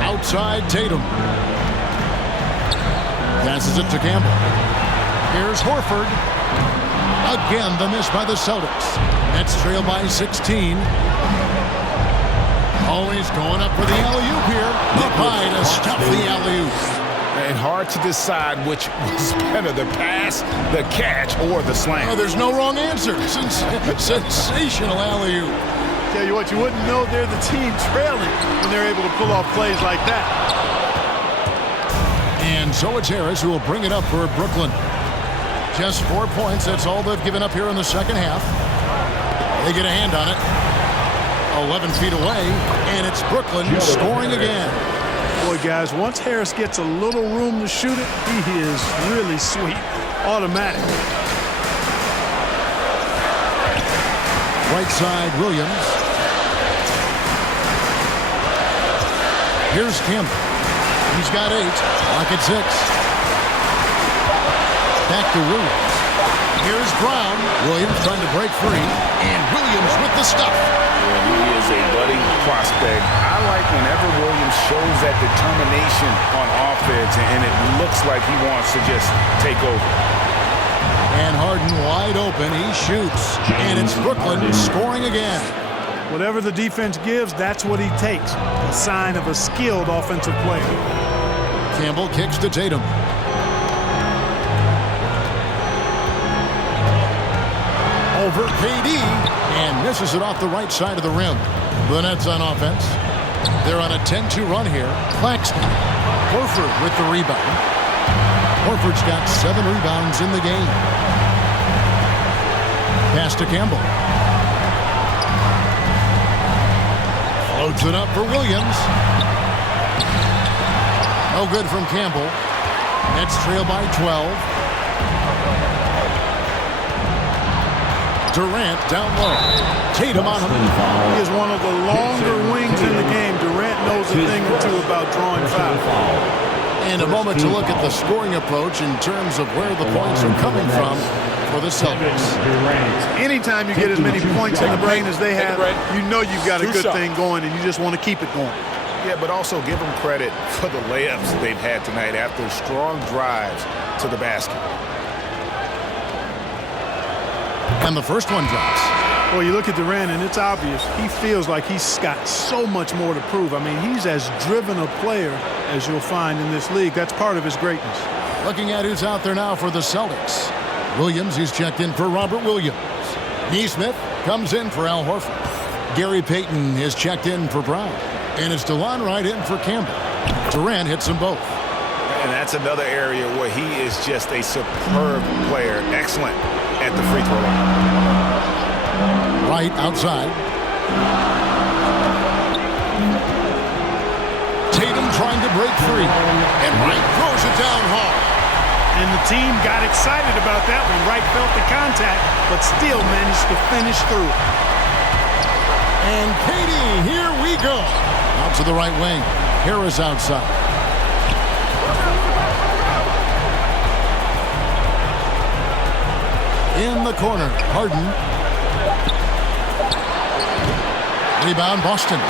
Outside Tatum. Passes it to Campbell. Here's Horford. Again, the miss by the Celtics. Nets trail by 16. Always going up for the alley-oop here. Up high to stuff the alley-oop. And hard to decide which was better, the pass, the catch, or the slam. Oh, there's no wrong answer. Sensational alley-oop. Tell you what, you wouldn't know they're the team trailing when they're able to pull off plays like that. And so it's Harris who will bring it up for Brooklyn. Just 4 points. That's all they've given up here in the second half. They get a hand on it. 11 feet away, and it's Brooklyn scoring again. Boy, guys, once Harris gets a little room to shoot it, he is really sweet. Automatic. Right side, Williams. Here's Campbell. He's got 8. Lock at 6. Back to Williams. Here's Brown. Williams trying to break free. And Williams with the stuff. Yeah, he is a budding prospect. I like whenever Williams shows that determination on offense, and it looks like he wants to just take over. And Harden wide open. He shoots. And it's Brooklyn scoring again. Whatever the defense gives, that's what he takes. A sign of a skilled offensive player. Campbell kicks to Tatum. Over KD. And misses it off the right side of the rim. The Nets on offense. They're on a 10-2 run here. Claxton. Horford with the rebound. Horford's got 7 rebounds in the game. Pass to Campbell. Loads it up for Williams. No good from Campbell. Nets trail by 12. Durant down low. Tatum on him. He is one of the longer wings in the game. Durant knows a thing or two about drawing fouls. And a moment to look at the scoring approach in terms of where the points are coming from for the Celtics. Anytime you get as many points in the brain as they have, you know you've got a good thing going, and you just want to keep it going. Yeah, but also give them credit for the layups they've had tonight after strong drives to the basket. And the first one drops. Well, you look at Durant, and it's obvious. He feels like he's got so much more to prove. I mean, he's as driven a player as you'll find in this league. That's part of his greatness. Looking at who's out there now for the Celtics. Williams, he's checked in for Robert Williams. Neesmith comes in for Al Horford. Gary Payton is checked in for Brown. And it's DeLon Wright in for Campbell. Durant hits them both. And that's another area where he is just a superb player. Excellent at the free throw line. Wright outside. Tatum trying to break free. And Wright throws it down hard. And the team got excited about that when Wright felt the contact, but still managed to finish through. And Katie, here we go. Out to the right wing. Harris outside. In the corner, Harden. Rebound, Boston.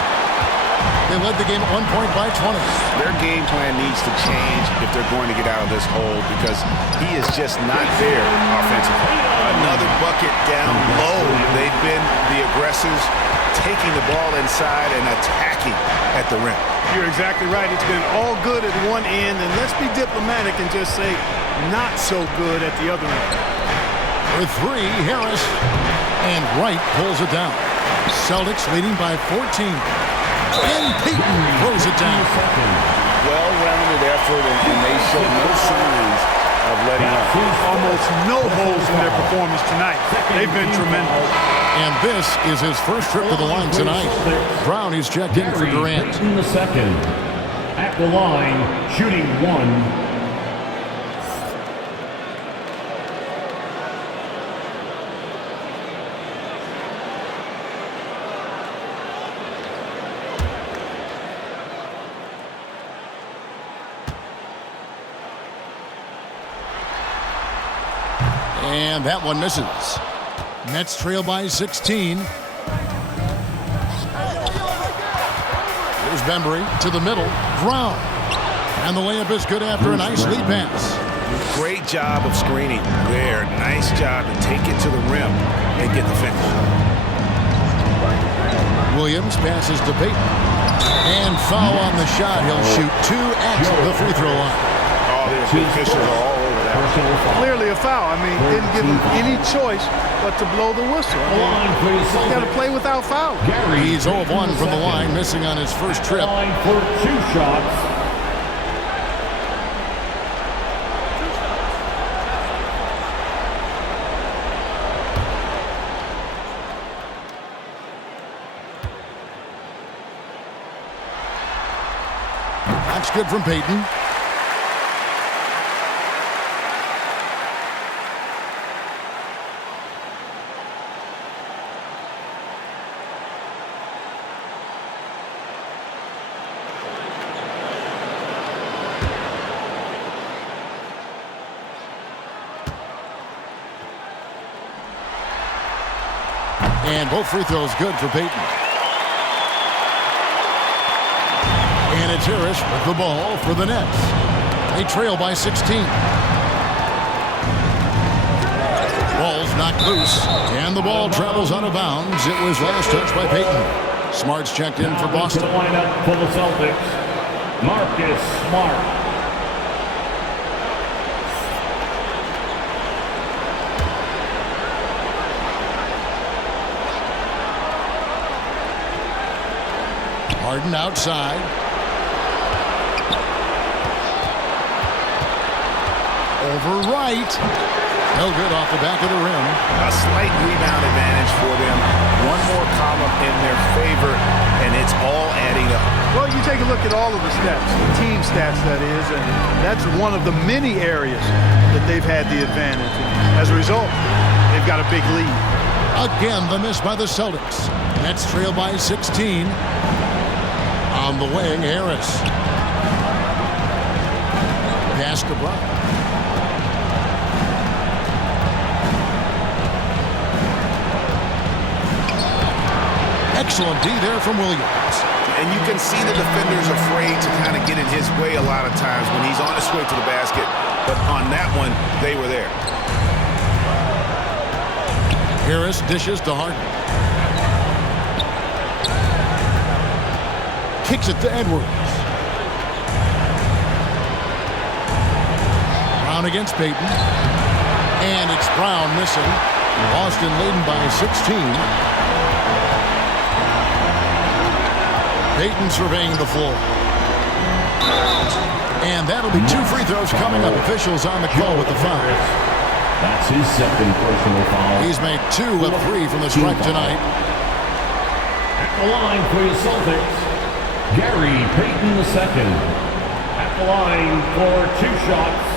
They led the game at 1 point by 20. Their game plan needs to change if they're going to get out of this hole because he is just not there offensively. Another bucket down low. They've been the aggressors, taking the ball inside and attacking at the rim. You're exactly right. It's been all good at one end, and let's be diplomatic and just say not so good at the other end. For 3, Harris. And Wright pulls it down. Celtics leading by 14. And Payton throws it down. Well-rounded effort, and they show no signs of letting up. Almost no holes in their performance tonight. They've been tremendous. And this is his first trip to the line tonight. Brown is checked in for Durant. In the second, at the line, shooting 1. And that one misses. Nets trail by 16. Here's Bembry to the middle. Brown. And the layup is good after a nice lead pass. Great job of screening there. Nice job to take it to the rim and get the finish. Williams passes to Payton. And foul on the shot. He'll shoot 2 at the free throw line. Oh, the officials are all over that. Clearly a foul. I mean, didn't give him any choice but to blow the whistle. He's got to play without foul. He's 0 of 1 from the line, missing on his first trip. For 2 shots. That's good from Payton. And both free throws good for Payton. And it's Harris with the ball for the Nets. They trail by 16. Ball's knocked loose, and the ball travels out of bounds. It was last touched by Payton. Smart's checked in for Boston. Line up for the Celtics, Marcus Smart. Harden outside. Over right. No good off the back of the rim. A slight rebound advantage for them. One more column in their favor, and it's all adding up. Well, you take a look at all of the stats, the team stats that is, and that's one of the many areas that they've had the advantage. And as a result, they've got a big lead. Again, the miss by the Celtics. Nets trail by 16. On the wing, Harris. Pass to Brown. Excellent D there from Williams. And you can see the defender's afraid to kind of get in his way a lot of times when he's on his way to the basket. But on that one, they were there. Harris dishes to Harden. Kicks it to Edwards. Brown against Payton. And it's Brown missing. Boston leading by 16. Payton surveying the floor. And that'll be 2 free throws coming up. Officials on the call with the foul. That's his second personal foul. He's made 2 of 3 from the stripe tonight. At the line for your Celtics, Gary Payton II. At the line for 2 shots.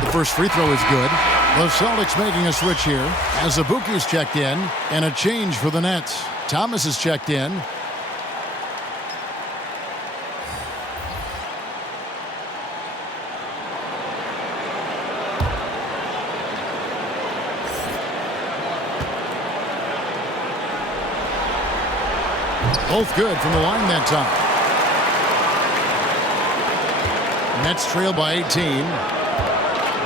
The first free throw is good. The Celtics making a switch here as Abuki's checked in and a change for the Nets. Thomas is checked in. Both good from the line that time. Nets trail by 18.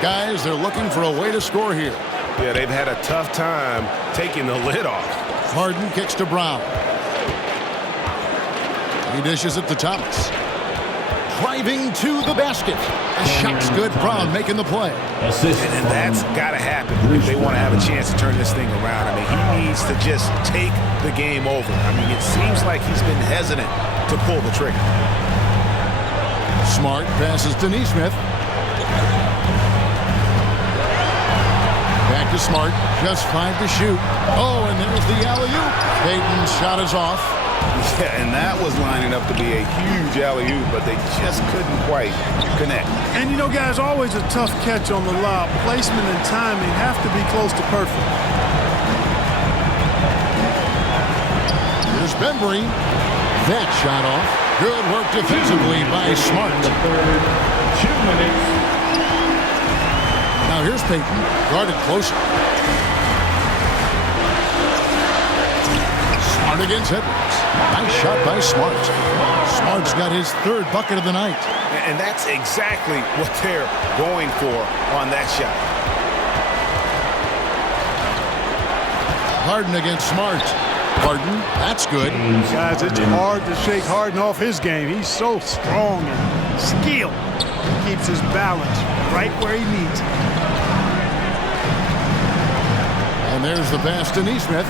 Guys, they're looking for a way to score here. Yeah, they've had a tough time taking the lid off. Harden kicks to Brown. He dishes it to Thomas. Driving to the basket. A shot's good. Brown making the play. And that's got to happen if they want to have a chance to turn this thing around. I mean, he needs to just take the game over. I mean, it seems like he's been hesitant to pull the trigger. Smart passes to Nesmith. Back to Smart. Just 5 to shoot. Oh, and there's the alley-oop. Payton's shot is off. Yeah, and that was lining up to be a huge alley-oop, but they just couldn't quite connect. And, you know, guys, always a tough catch on the lob. Placement and timing have to be close to perfect. Here's Bembry. That shot off. Good work defensively by Smart. The third, 2 minutes. Now here's Payton, guarded closer. Smart against Edwards. Nice shot by Smart. Smart's got his 3rd bucket of the night. And that's exactly what they're going for on that shot. Harden against Smart. Harden, that's good. Guys, it's hard to shake Harden off his game. He's so strong and skilled. He keeps his balance right where he needs it. And there's the pass to Nesmith.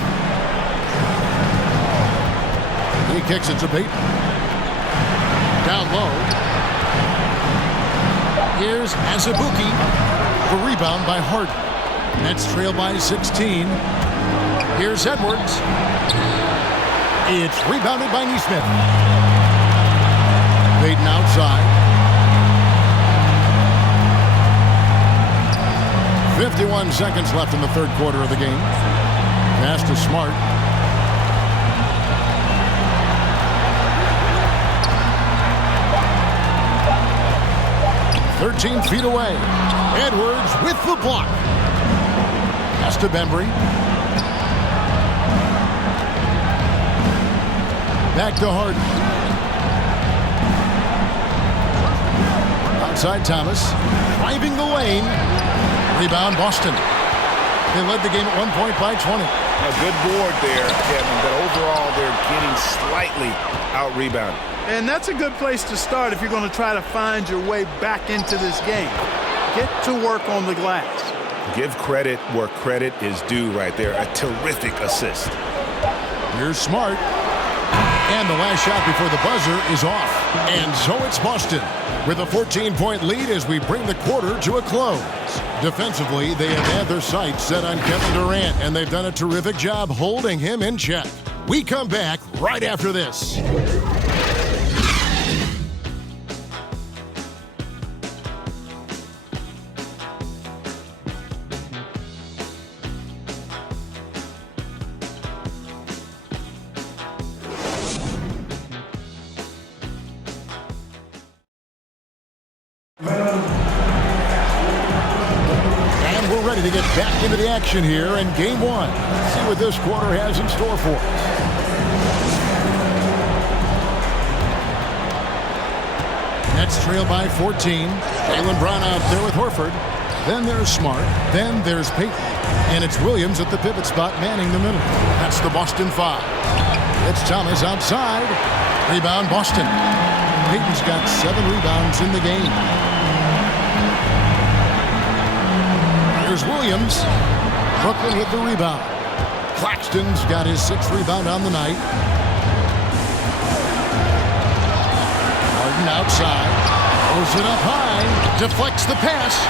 He kicks it to Payton. Down low. Here's Azubuike. The rebound by Harden. Nets trail by 16. Here's Edwards. It's rebounded by Neesmith. Payton outside. 51 seconds left in the third quarter of the game. Pass to Smart. "13 feet away. Edwards with the block. Pass to Bembry. Back to Harden. Outside Thomas. Driving the lane. Rebound Boston. They led the game at 1 point by 20. A good board there, Kevin, but overall they're getting slightly out-rebounded. And that's a good place to start if you're going to try to find your way back into this game. Get to work on the glass. Give credit where credit is due right there. A terrific assist. Here's Smart. And the last shot before the buzzer is off. And so it's Boston with a 14-point lead as we bring the quarter to a close. Defensively, they have had their sights set on Kevin Durant, and they've done a terrific job holding him in check. We come back right after this. To get back into the action here in game one. See what this quarter has in store for us. Nets trail by 14. Jaylen Brown out there with Horford. Then there's Smart. Then there's Payton. And it's Williams at the pivot spot manning the middle. That's the Boston 5. It's Thomas outside. Rebound Boston. Payton's got 7 rebounds in the game. Here's Williams. Brooklyn with the rebound. Claxton's got his 6th rebound on the night. Harden outside. Throws it up high. Deflects the pass.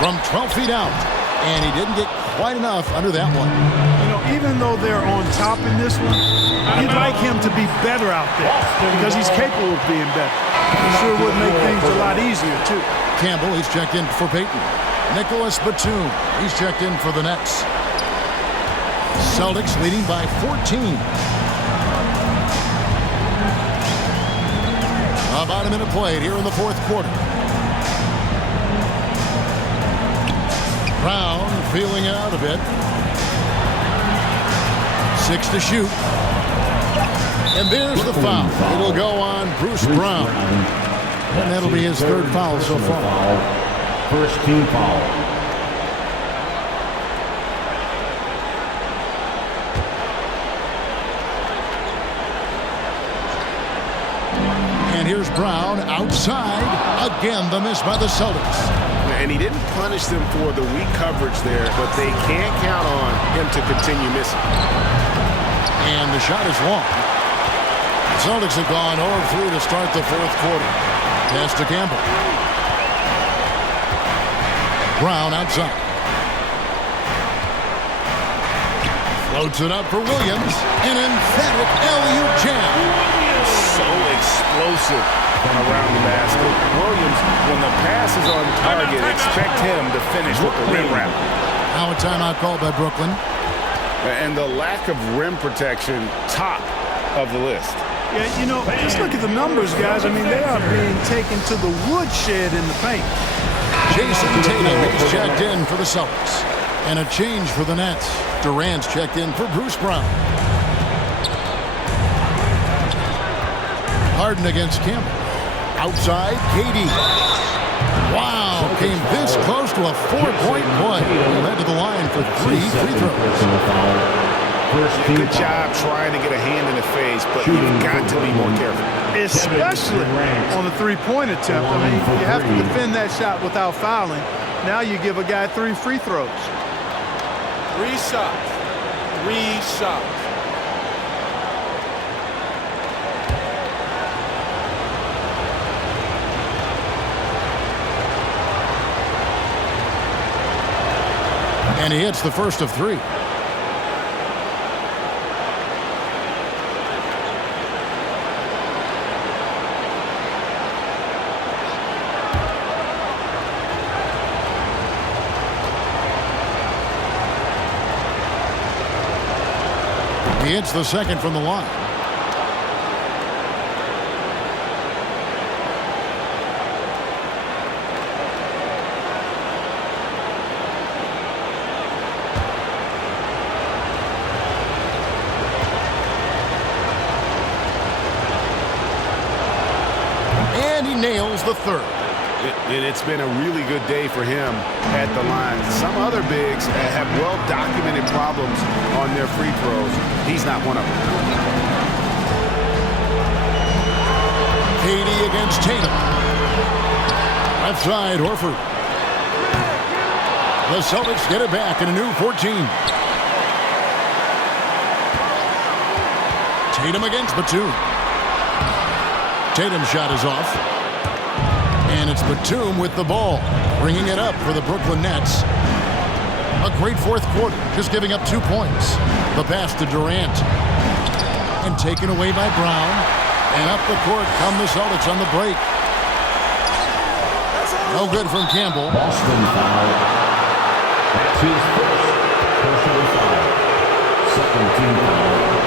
From 12 feet out. And he didn't get quite enough under that one. You know, even though they're on top in this one, you'd like him to be better out there because he's capable of being better. I'm sure it would make things a lot easier, too. Campbell, he's checked in for Payton. Nicholas Batum, he's checked in for the Nets. Celtics leading by 14. About a minute played here in the fourth quarter. Brown feeling it out a bit. 6 to shoot. And there's the foul. It'll go on Bruce Brown. And that'll be his 3rd foul so far. First team foul. And here's Brown outside. Again, the miss by the Celtics. And he didn't punish them for the weak coverage there, but they can't count on him to continue missing. And the shot is long. The Celtics have gone 0-3 to start the fourth quarter. Pass to Campbell. Brown outside. Floats it up for Williams. An emphatic LU jam. So explosive around the basket. Williams, when the pass is on target, expect him to finish with the rim wrap. Now a timeout called by Brooklyn. And the lack of rim protection, top of the list. Yeah, you know, just look at the numbers, guys. I mean, they are being taken to the woodshed in the paint. Jason Tatum is checked in for the Celtics. And a change for the Nets. Durant's checked in for Bruce Brown. Harden against Campbell. Outside, KD. Wow, came this close to a 4-point play. He led to the line for 3 free throws. Good job trying to get a hand in the face, but you've got to be more careful. Especially on the three-point attempt. I mean, you have to defend that shot without fouling. Now you give a guy 3 free throws. 3 shots. 3 shots. And he hits the first of 3. He hits the second from the line. And he nails the third. It's been a really good day for him at the line. Some other bigs have well-documented problems on their free throws. He's not one of them. KD against Tatum. Left side, Horford. The Celtics get it back in a new 14. Tatum against Batum. Tatum's shot is off. And it's Batum with the ball, bringing it up for the Brooklyn Nets. A great fourth quarter, just giving up 2 points. The pass to Durant. And taken away by Brown. And up the court come the Celtics on the break. No good from Campbell. Boston foul. That's his first personal foul. Second team foul.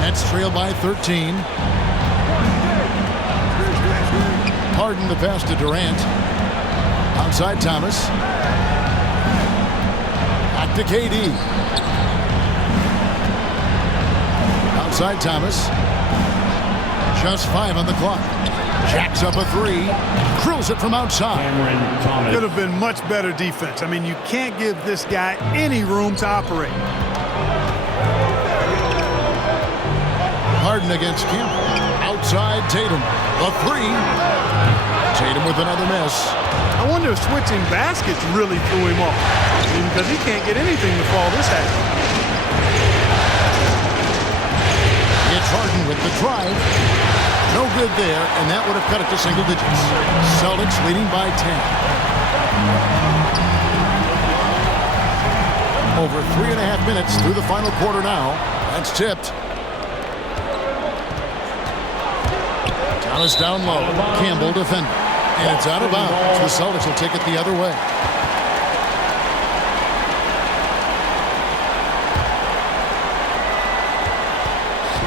Nets trail by 13. Harden the pass to Durant. Outside Thomas. Back to KD. Outside Thomas. Just 5 on the clock. Jacks up a 3. Drills it from outside. Could have been much better defense. I mean, you can't give this guy any room to operate. Harden against Campbell. Outside Tatum. The 3. Tatum with another miss. I wonder if switching baskets really threw him off. Because he can't get anything to fall this half. It's Harden with the drive. No good there, and that would have cut it to single digits. Celtics leading by 10. Over 3.5 minutes through the final quarter now. That's tipped. Thomas down low. Campbell defending. And it's out of bounds. The Celtics will take it the other way.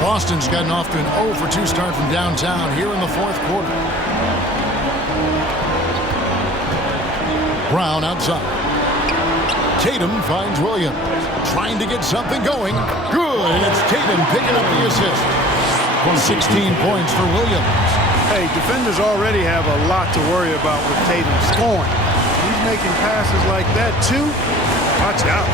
Boston's gotten off to an 0 for 2 start from downtown here in the fourth quarter. Brown outside. Tatum finds Williams. Trying to get something going. Good, and it's Tatum picking up the assist. 16 points for Williams. Hey, defenders already have a lot to worry about with Tatum scoring. He's making passes like that, too. Watch out.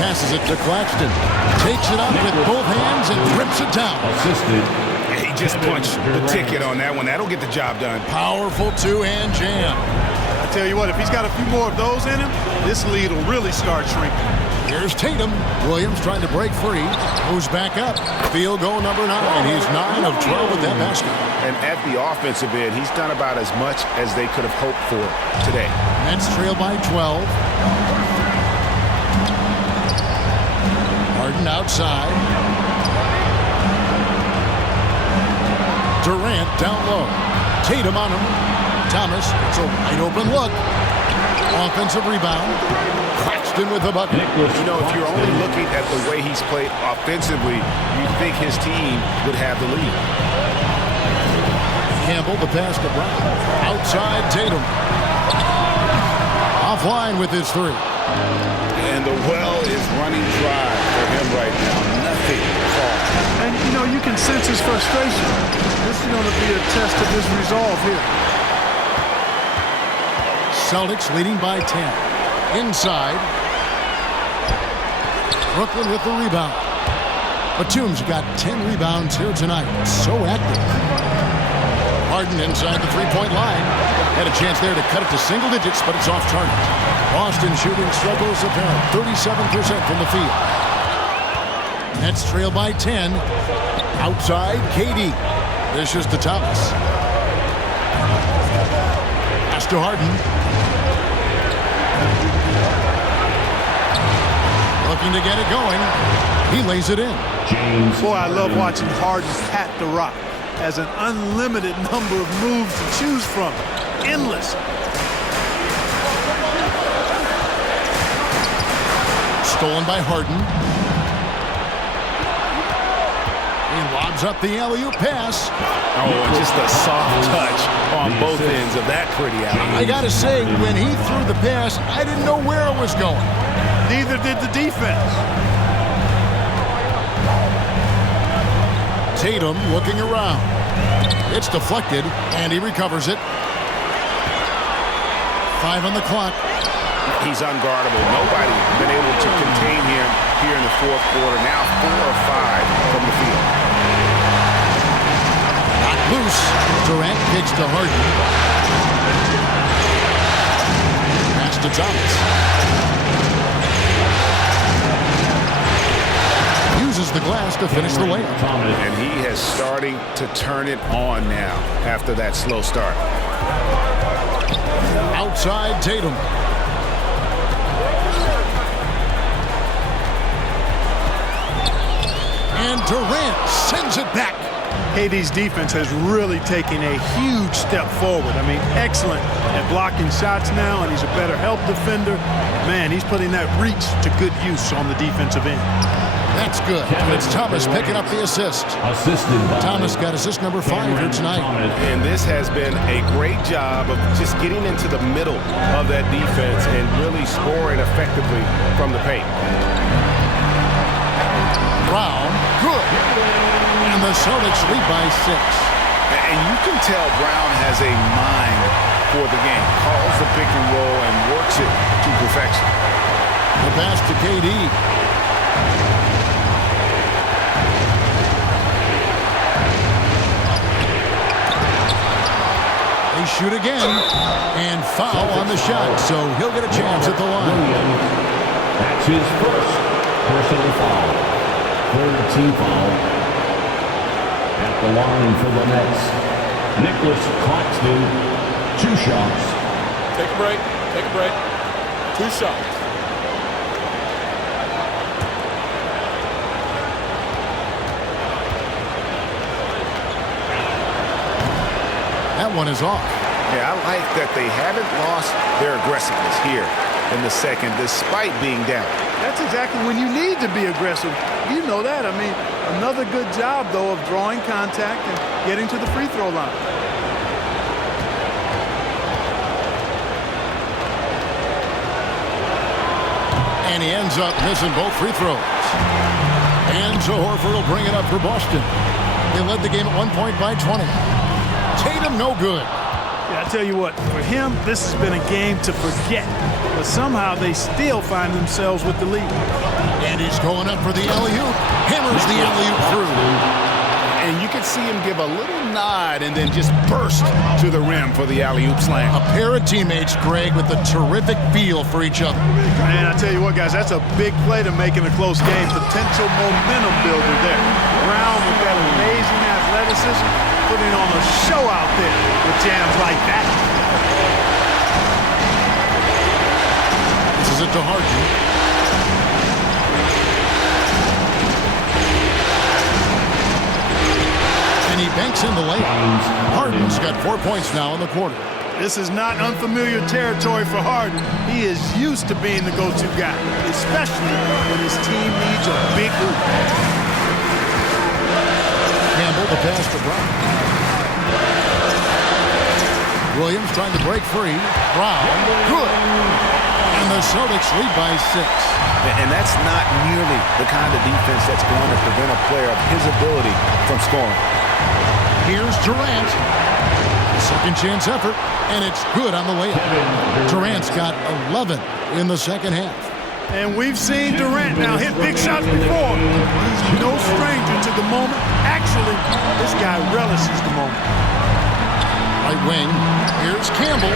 Passes it to Claxton. Takes it up with both hands and rips it down. Assisted. He just punched the ticket on that one. That'll get the job done. Powerful two-hand jam. I tell you what, if he's got a few more of those in him, this lead will really start shrinking. Here's Tatum. Williams trying to break free. Moves back up. Field goal number 9. He's 9 of 12 with that basket. And at the offensive end, he's done about as much as they could have hoped for today. Nets trail by 12. Harden outside. Durant down low. Tatum on him. Thomas, it's a wide open look. Offensive rebound. Claxton with the bucket. You know, if you're only looking at the way he's played offensively, you'd think his team would have the lead. Campbell, the pass to Brown. Outside Tatum. Offline with his 3. And the well is running dry for him right now. Nothing falls. And, you know, you can sense his frustration. This is going to be a test of his resolve here. Celtics leading by 10. Inside. Brooklyn with the rebound. Batum's got 10 rebounds here tonight. So active. Harden inside the three-point line. Had a chance there to cut it to single digits, but it's off target. Boston shooting struggles apparent. 37% from the field. Nets trail by 10. Outside, KD. This is to Thomas. to Harden. Looking to get it going. He lays it in. Boy, I love watching Harden pat the rock. Has an unlimited number of moves to choose from. Endless. Stolen by Harden. He lobs up the alley-oop pass. Oh, and just a soft touch on both ends of that pretty alley-oop. I gotta say, when he threw the pass, I didn't know where it was going. Neither did the defense. Tatum looking around. It's deflected, and he recovers it. 5 on the clock. He's unguardable. Nobody been able to contain him here in the fourth quarter. Now 4 of 5 from the field. Not loose. Durant kicks to Harden. Pass to Thomas. Uses the glass to finish the layup. And he is starting to turn it on now after that slow start. Outside Tatum. And Durant sends it back. KD's defense has really taken a huge step forward. I mean, excellent at blocking shots now, and he's a better help defender. Man, he's putting that reach to good use on the defensive end. That's good. And it's Thomas picking up the assist. Thomas got assist number 5 here tonight. And this has been a great job of just getting into the middle of that defense and really scoring effectively from the paint. Brown, good. And the Celtics lead by 6. And you can tell Brown has a mind for the game. Calls the pick and roll and works it to perfection. The pass to KD. They shoot again. And foul on the shot, so he'll get a chance at the line. That's his first personal foul. Third team foul. At the line for the Nets, Nicholas Claxton, 2 shots. Take a break. Take a break. 2 shots. That one is off. Yeah, I like that they haven't lost their aggressiveness here in the second, despite being down. That's exactly when you need to be aggressive. You know that. I mean, another good job, though, of drawing contact and getting to the free throw line. And he ends up missing both free throws. And so Horford will bring it up for Boston. They led the game at 1 point by 20. Tatum, no good. Yeah, I tell you what, for him, this has been a game to forget. But somehow they still find themselves with the lead. And he's going up for the alley-oop. Hammers the alley-oop through. And you can see him give a little nod and then just burst to the rim for the alley-oop slam. A pair of teammates, Greg, with a terrific feel for each other. Man, I tell you what, guys, that's a big play to make in a close game. Potential momentum builder there. Brown with that amazing athleticism, putting on a show out there with jams like that. This is it to Harden. And he banks in the layup. Harden's got 4 points now in the quarter. This is not unfamiliar territory for Harden. He is used to being the go-to guy, especially when his team needs a big hoop. Campbell, the pass to Brown. Williams trying to break free. Brown, good. And the Celtics lead by 6. And that's not nearly the kind of defense that's going to prevent a player of his ability from scoring. Here's Durant. Second chance effort, and it's good on the layup. Durant's got 11 in the second half. And we've seen Durant now hit big shots before. He's no stranger to the moment. Actually, this guy relishes the moment. Right wing, here's Campbell.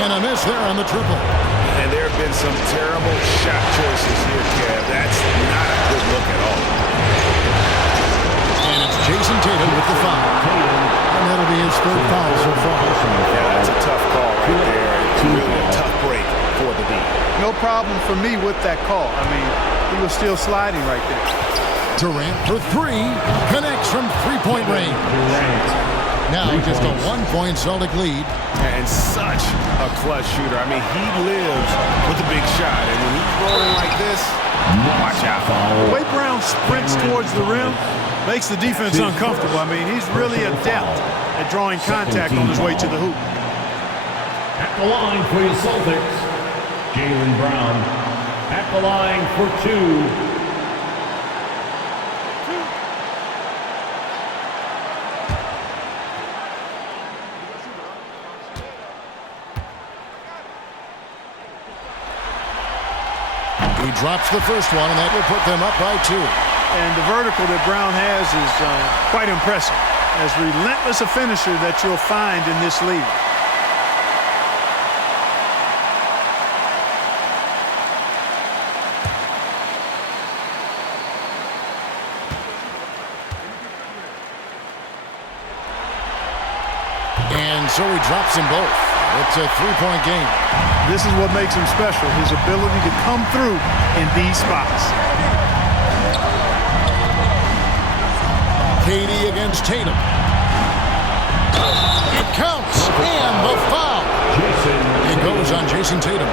And a miss there on the triple. And there have been some terrible shot choices here, Kev. That's not a good look at all. And it's Jason Tatum with the foul. And that'll be his third foul so far. Yeah, problem for me with that call. I mean, he was still sliding right there. Durant for three, connects from three-point range. Now just a 1-point Celtic lead. And such a clutch shooter. I mean, he lives with a big shot. And when he's rolling like this, watch out. The way Brown sprints towards the rim makes the defense uncomfortable. I mean, he's really adept at drawing contact on his way to the hoop. At the line for your Celtics, Jaylen Brown. At the line for two. He drops the first one, and that will put them up by 2. And the vertical that Brown has is quite impressive. As relentless a finisher that you'll find in this league. And so he drops them both. It's a 3-point game. This is what makes him special, his ability to come through in these spots. KD against Tatum. It counts, and the foul. It goes on Jason Tatum.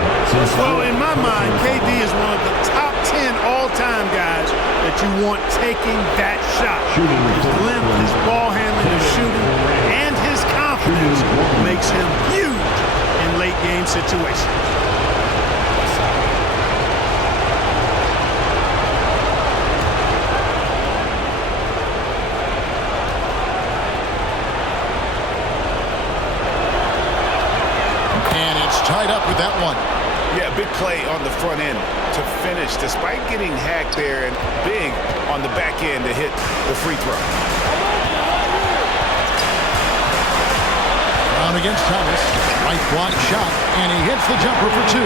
Well, in my mind, KD is one of the top 10 all-time guys that you want taking that shot. His length, his ball handling, his shooting, and his confidence makes him huge in late-game situations. And it's tied up with that one. Yeah, big play on the front end to finish, despite getting hacked there, and big on the back end to hit the free throw. Brown against Thomas. Right block shot, and he hits the jumper for 2.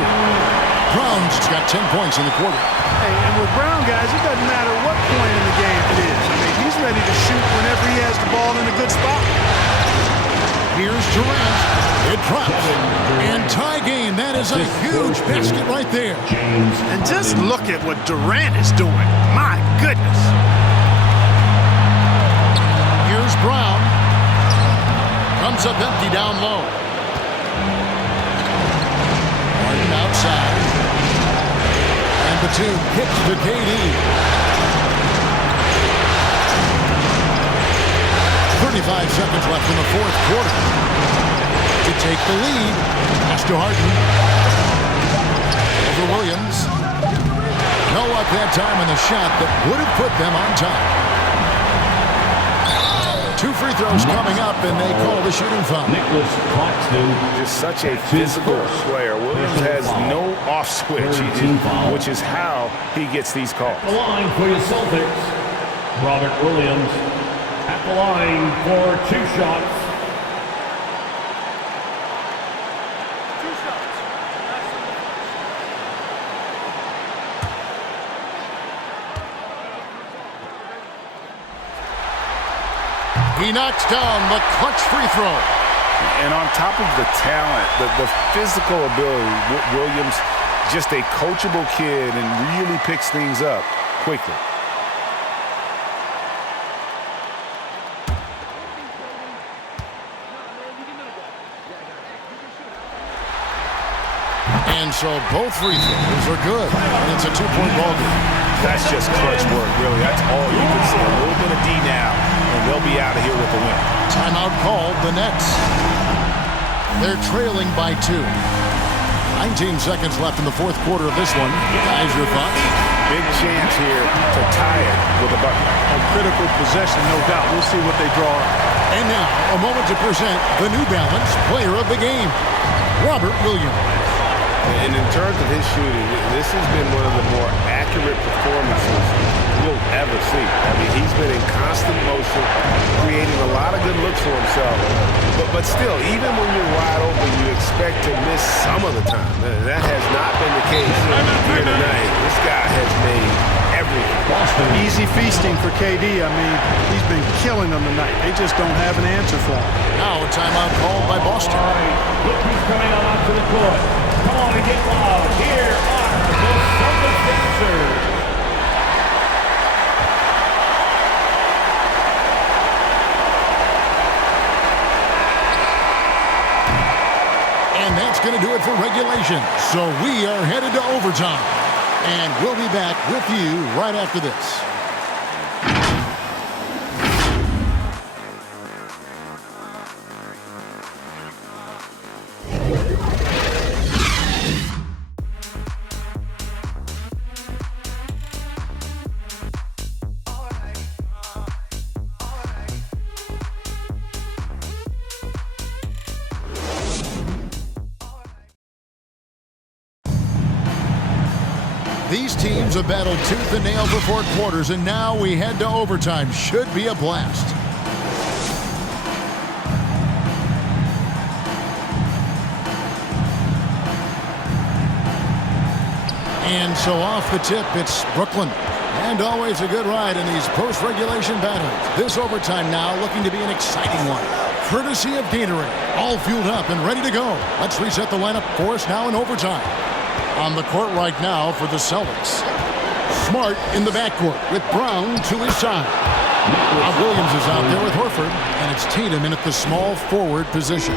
Brown's got 10 points in the quarter. Hey, and with Brown, guys, it doesn't matter what point in the game it is. I mean, he's ready to shoot whenever he has the ball in a good spot. Here's Durant. It drops. And tie game. That is a huge basket right there. And just look at what Durant is doing. My goodness. Here's Brown. Comes up empty down low. Harden outside. And Batum kicks to KD. 35 seconds left in the fourth quarter. To take the lead, pass to Harden. Over Williams. No luck that time on the shot that would have put them on top. 2 free throws coming up, and they call the shooting foul. Just such a physical player. Williams has no off switch, which is how he gets these calls. At the line for your Celtics, Robert Williams. At the line for 2 shots. He knocks down the clutch free throw. And on top of the talent, the physical ability, Williams, just a coachable kid and really picks things up quickly. And so both free throws are good. And it's a 2-point ball game. That's just clutch work, really. That's all you can see. A little bit of D now, and they'll be out of here with a win. Timeout called, the Nets. They're trailing by 2. 19 seconds left in the fourth quarter of this one. Guys, your thoughts? Big chance here to tie it with a bucket. A critical possession, no doubt. We'll see what they draw up. And now, a moment to present the New Balance Player of the Game, Robert Williams. And in terms of his shooting, this has been one of the more accurate performances we'll ever see. I mean, he's been in constant motion, creating a lot of good looks for himself. But still, even when you're wide open, you expect to miss some of the time. That has not been the case here tonight. This guy has made everything. Easy feasting for KD. I mean, he's been killing them tonight. They just don't have an answer for him. Now a timeout called by Boston. Look who's coming on to the court. Come on and get loud. Here are Celtics dancers. And that's going to do it for regulation. So we are headed to overtime. And we'll be back with you right after this. These teams have battled tooth and nail for 4 quarters, and now we head to overtime. Should be a blast. And so off the tip, it's Brooklyn. And always a good ride in these post-regulation battles. This overtime now looking to be an exciting one. Courtesy of Gatorade. All fueled up and ready to go. Let's reset the lineup for us now in overtime. On the court right now for the Celtics. Smart in the backcourt with Brown to his side. Williams is out there with Horford, and it's Tatum in at the small forward position.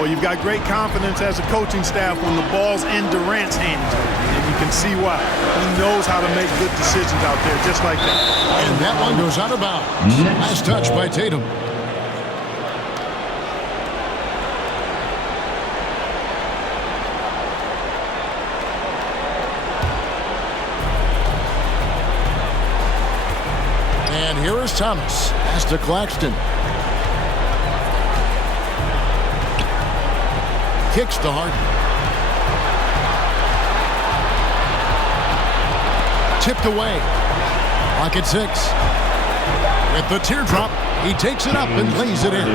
Well, you've got great confidence as a coaching staff when the ball's in Durant's hands, and you can see why. He knows how to make good decisions out there, just like that. And that one goes out of bounds. Nice touch by Tatum. And here is Thomas. Pass to Claxton. Kicks to Harden. Tipped away. Clock at 6. With the teardrop, he takes it up and lays it in.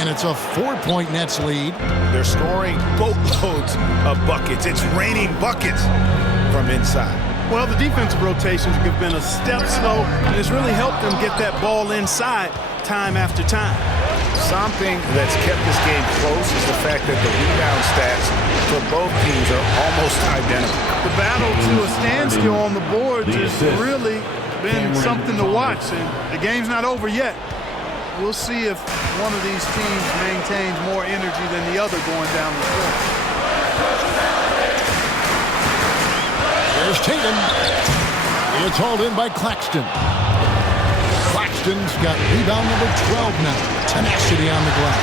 And it's a 4-point Nets lead. They're scoring boatloads of buckets. It's raining buckets from inside. Well, the defensive rotations have been a step slow, and it's really helped them get that ball inside time after time. Something that's kept this game close is the fact that the rebound stats for both teams are almost identical. The battle to a standstill on the boards has really been something to watch, and the game's not over yet. We'll see if one of these teams maintains more energy than the other going down the court. There's Tatum. It's hauled in by Claxton. Claxton's got rebound number 12 now. Tenacity on the glass.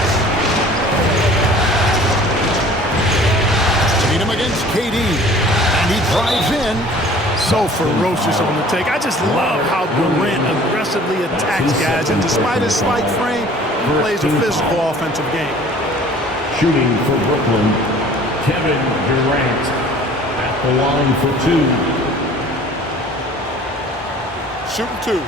Tatum against KD. And he drives in. So ferocious on the take. I just love how Durant aggressively attacks guys. And despite his slight frame, he plays a physical offensive game. Shooting for Brooklyn, Kevin Durant. The line for 2. Shooting 2.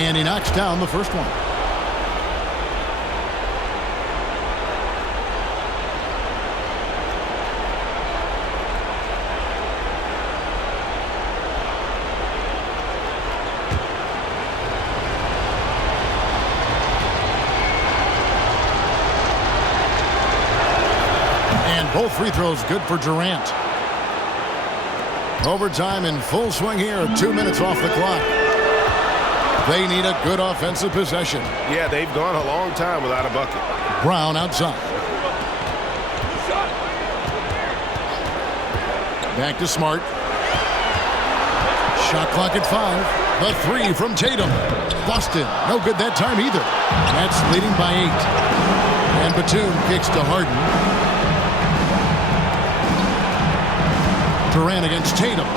And he knocks down the first one. Both free throws good for Durant. Overtime in full swing here. 2 minutes off the clock. They need a good offensive possession. Yeah, they've gone a long time without a bucket. Brown outside. Back to Smart. Shot clock at 5. The 3 from Tatum. Busted. No good that time either. Nets leading by 8. And Batum kicks to Harden. Durant against Tatum. A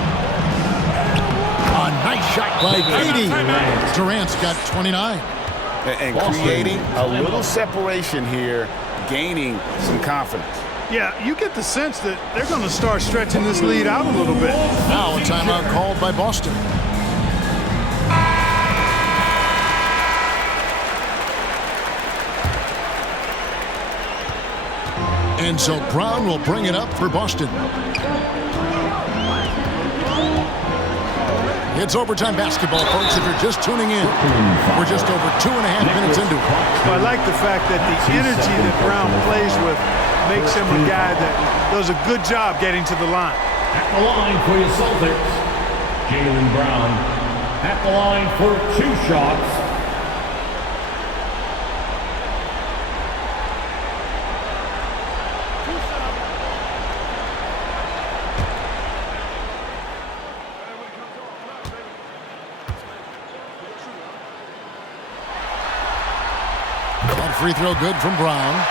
nice shot by KD. Durant's got 29. And creating a little separation here, gaining some confidence. Yeah, you get the sense that they're going to start stretching this lead out a little bit. Now a timeout called by Boston. And so Brown will bring it up for Boston. It's overtime basketball, folks, if you're just tuning in. We're just over 2.5 minutes into it. I like the fact that the energy that Brown plays with makes him a guy that does a good job getting to the line. At the line for your Celtics, Jaylen Brown. At the line for 2 shots. That free throw good from Brown.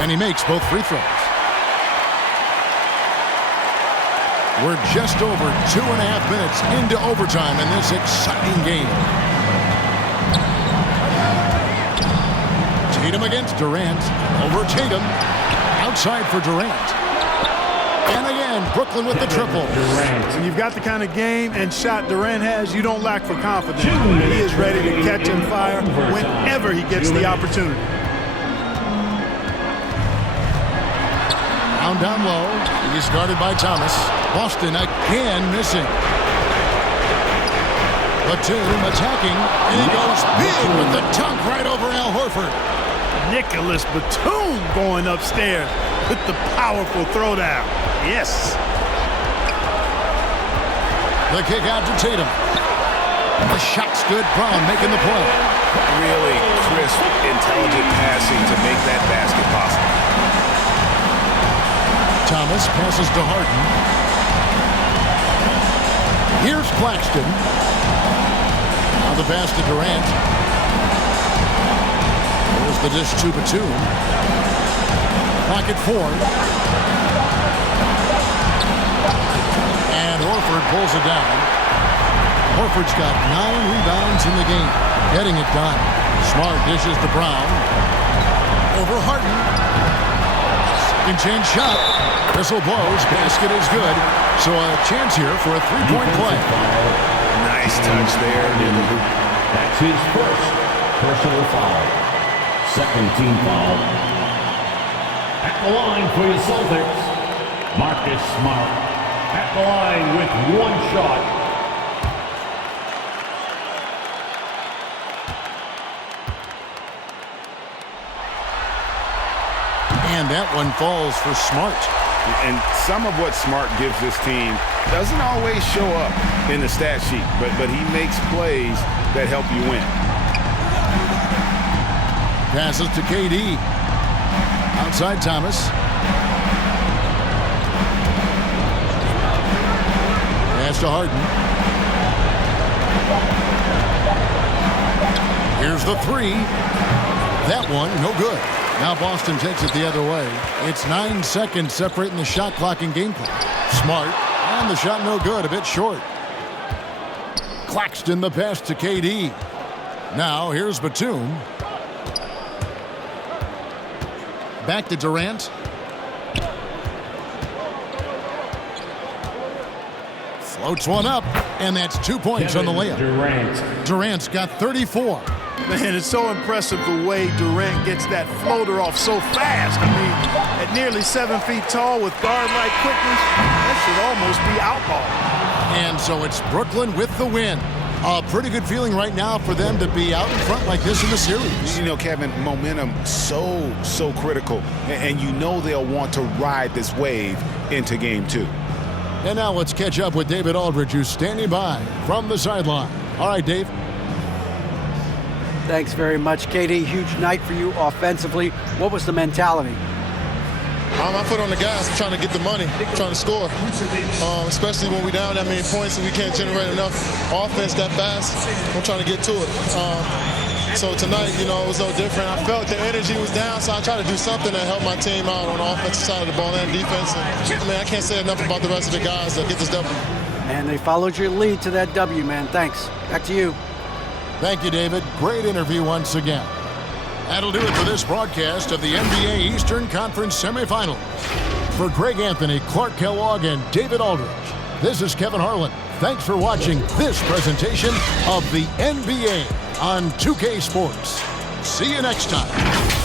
And he makes both free throws. We're just over 2.5 minutes into overtime in this exciting game. Tatum against Durant. Over Tatum. Outside for Durant. And again, Brooklyn with the triple. When you've got the kind of game and shot Durant has, you don't lack for confidence. He is ready to catch and fire whenever he gets the opportunity. Down low. He's guarded by Thomas. Boston again missing. Batum attacking. And he goes big with the dunk right over Al Horford. Nicholas Batum going upstairs with the powerful throwdown. Yes. The kick out to Tatum. The shot's good. Brown making the play. Really crisp, intelligent passing to make that basket possible. Thomas passes to Harden. Here's Claxton. Now the pass to Durant. There's the dish to Batum. Clock at 4. And Horford pulls it down. Horford's got 9 rebounds in the game. Getting it done. Smart dishes to Brown. Over Harden. Second chance shot. Whistle blows. Basket is good. So a chance here for a 3-point play. Nice touch there near the hoop. That's his first personal foul. Second team foul. At the line for your Celtics, Marcus Smart. At the line with 1 shot. And that one falls for Smart. And some of what Smart gives this team doesn't always show up in the stat sheet, but he makes plays that help you win. Passes to KD. Outside Thomas. Pass to Harden. Here's the 3. That one, no good. Now Boston takes it the other way. It's 9 seconds separating the shot clock and game clock. Smart. And the shot no good, a bit short. Claxton the pass to KD. Now here's Batum. Back to Durant. Floats one up, and that's 2 points on the layup. Durant's got 34. Man, it's so impressive the way Durant gets that floater off so fast. I mean, at nearly 7 feet tall with guard-like quickness, that should almost be outlaw. And so it's Brooklyn with the win. A pretty good feeling right now for them to be out in front like this in the series. You know, Kevin, momentum so critical. And you know they'll want to ride this wave into Game 2. And now let's catch up with David Aldridge, who's standing by from the sideline. All right, Dave. Thanks very much, Katie. Huge night for you offensively. What was the mentality? I put on the gas. I'm trying to get the money, trying to score, especially when we're down that many points and we can't generate enough offense that fast. I'm trying to get to it. So tonight, you know, it was no different. I felt the energy was down, so I tried to do something to help my team out on the offensive side of the ball and defense. And, I can't say enough about the rest of the guys that get this W. And they followed your lead to that W, man. Thanks. Back to you. Thank you, David. Great interview once again. That'll do it for this broadcast of the NBA Eastern Conference Semifinals. For Greg Anthony, Clark Kellogg, and David Aldridge, this is Kevin Harlan. Thanks for watching this presentation of the NBA on 2K Sports. See you next time.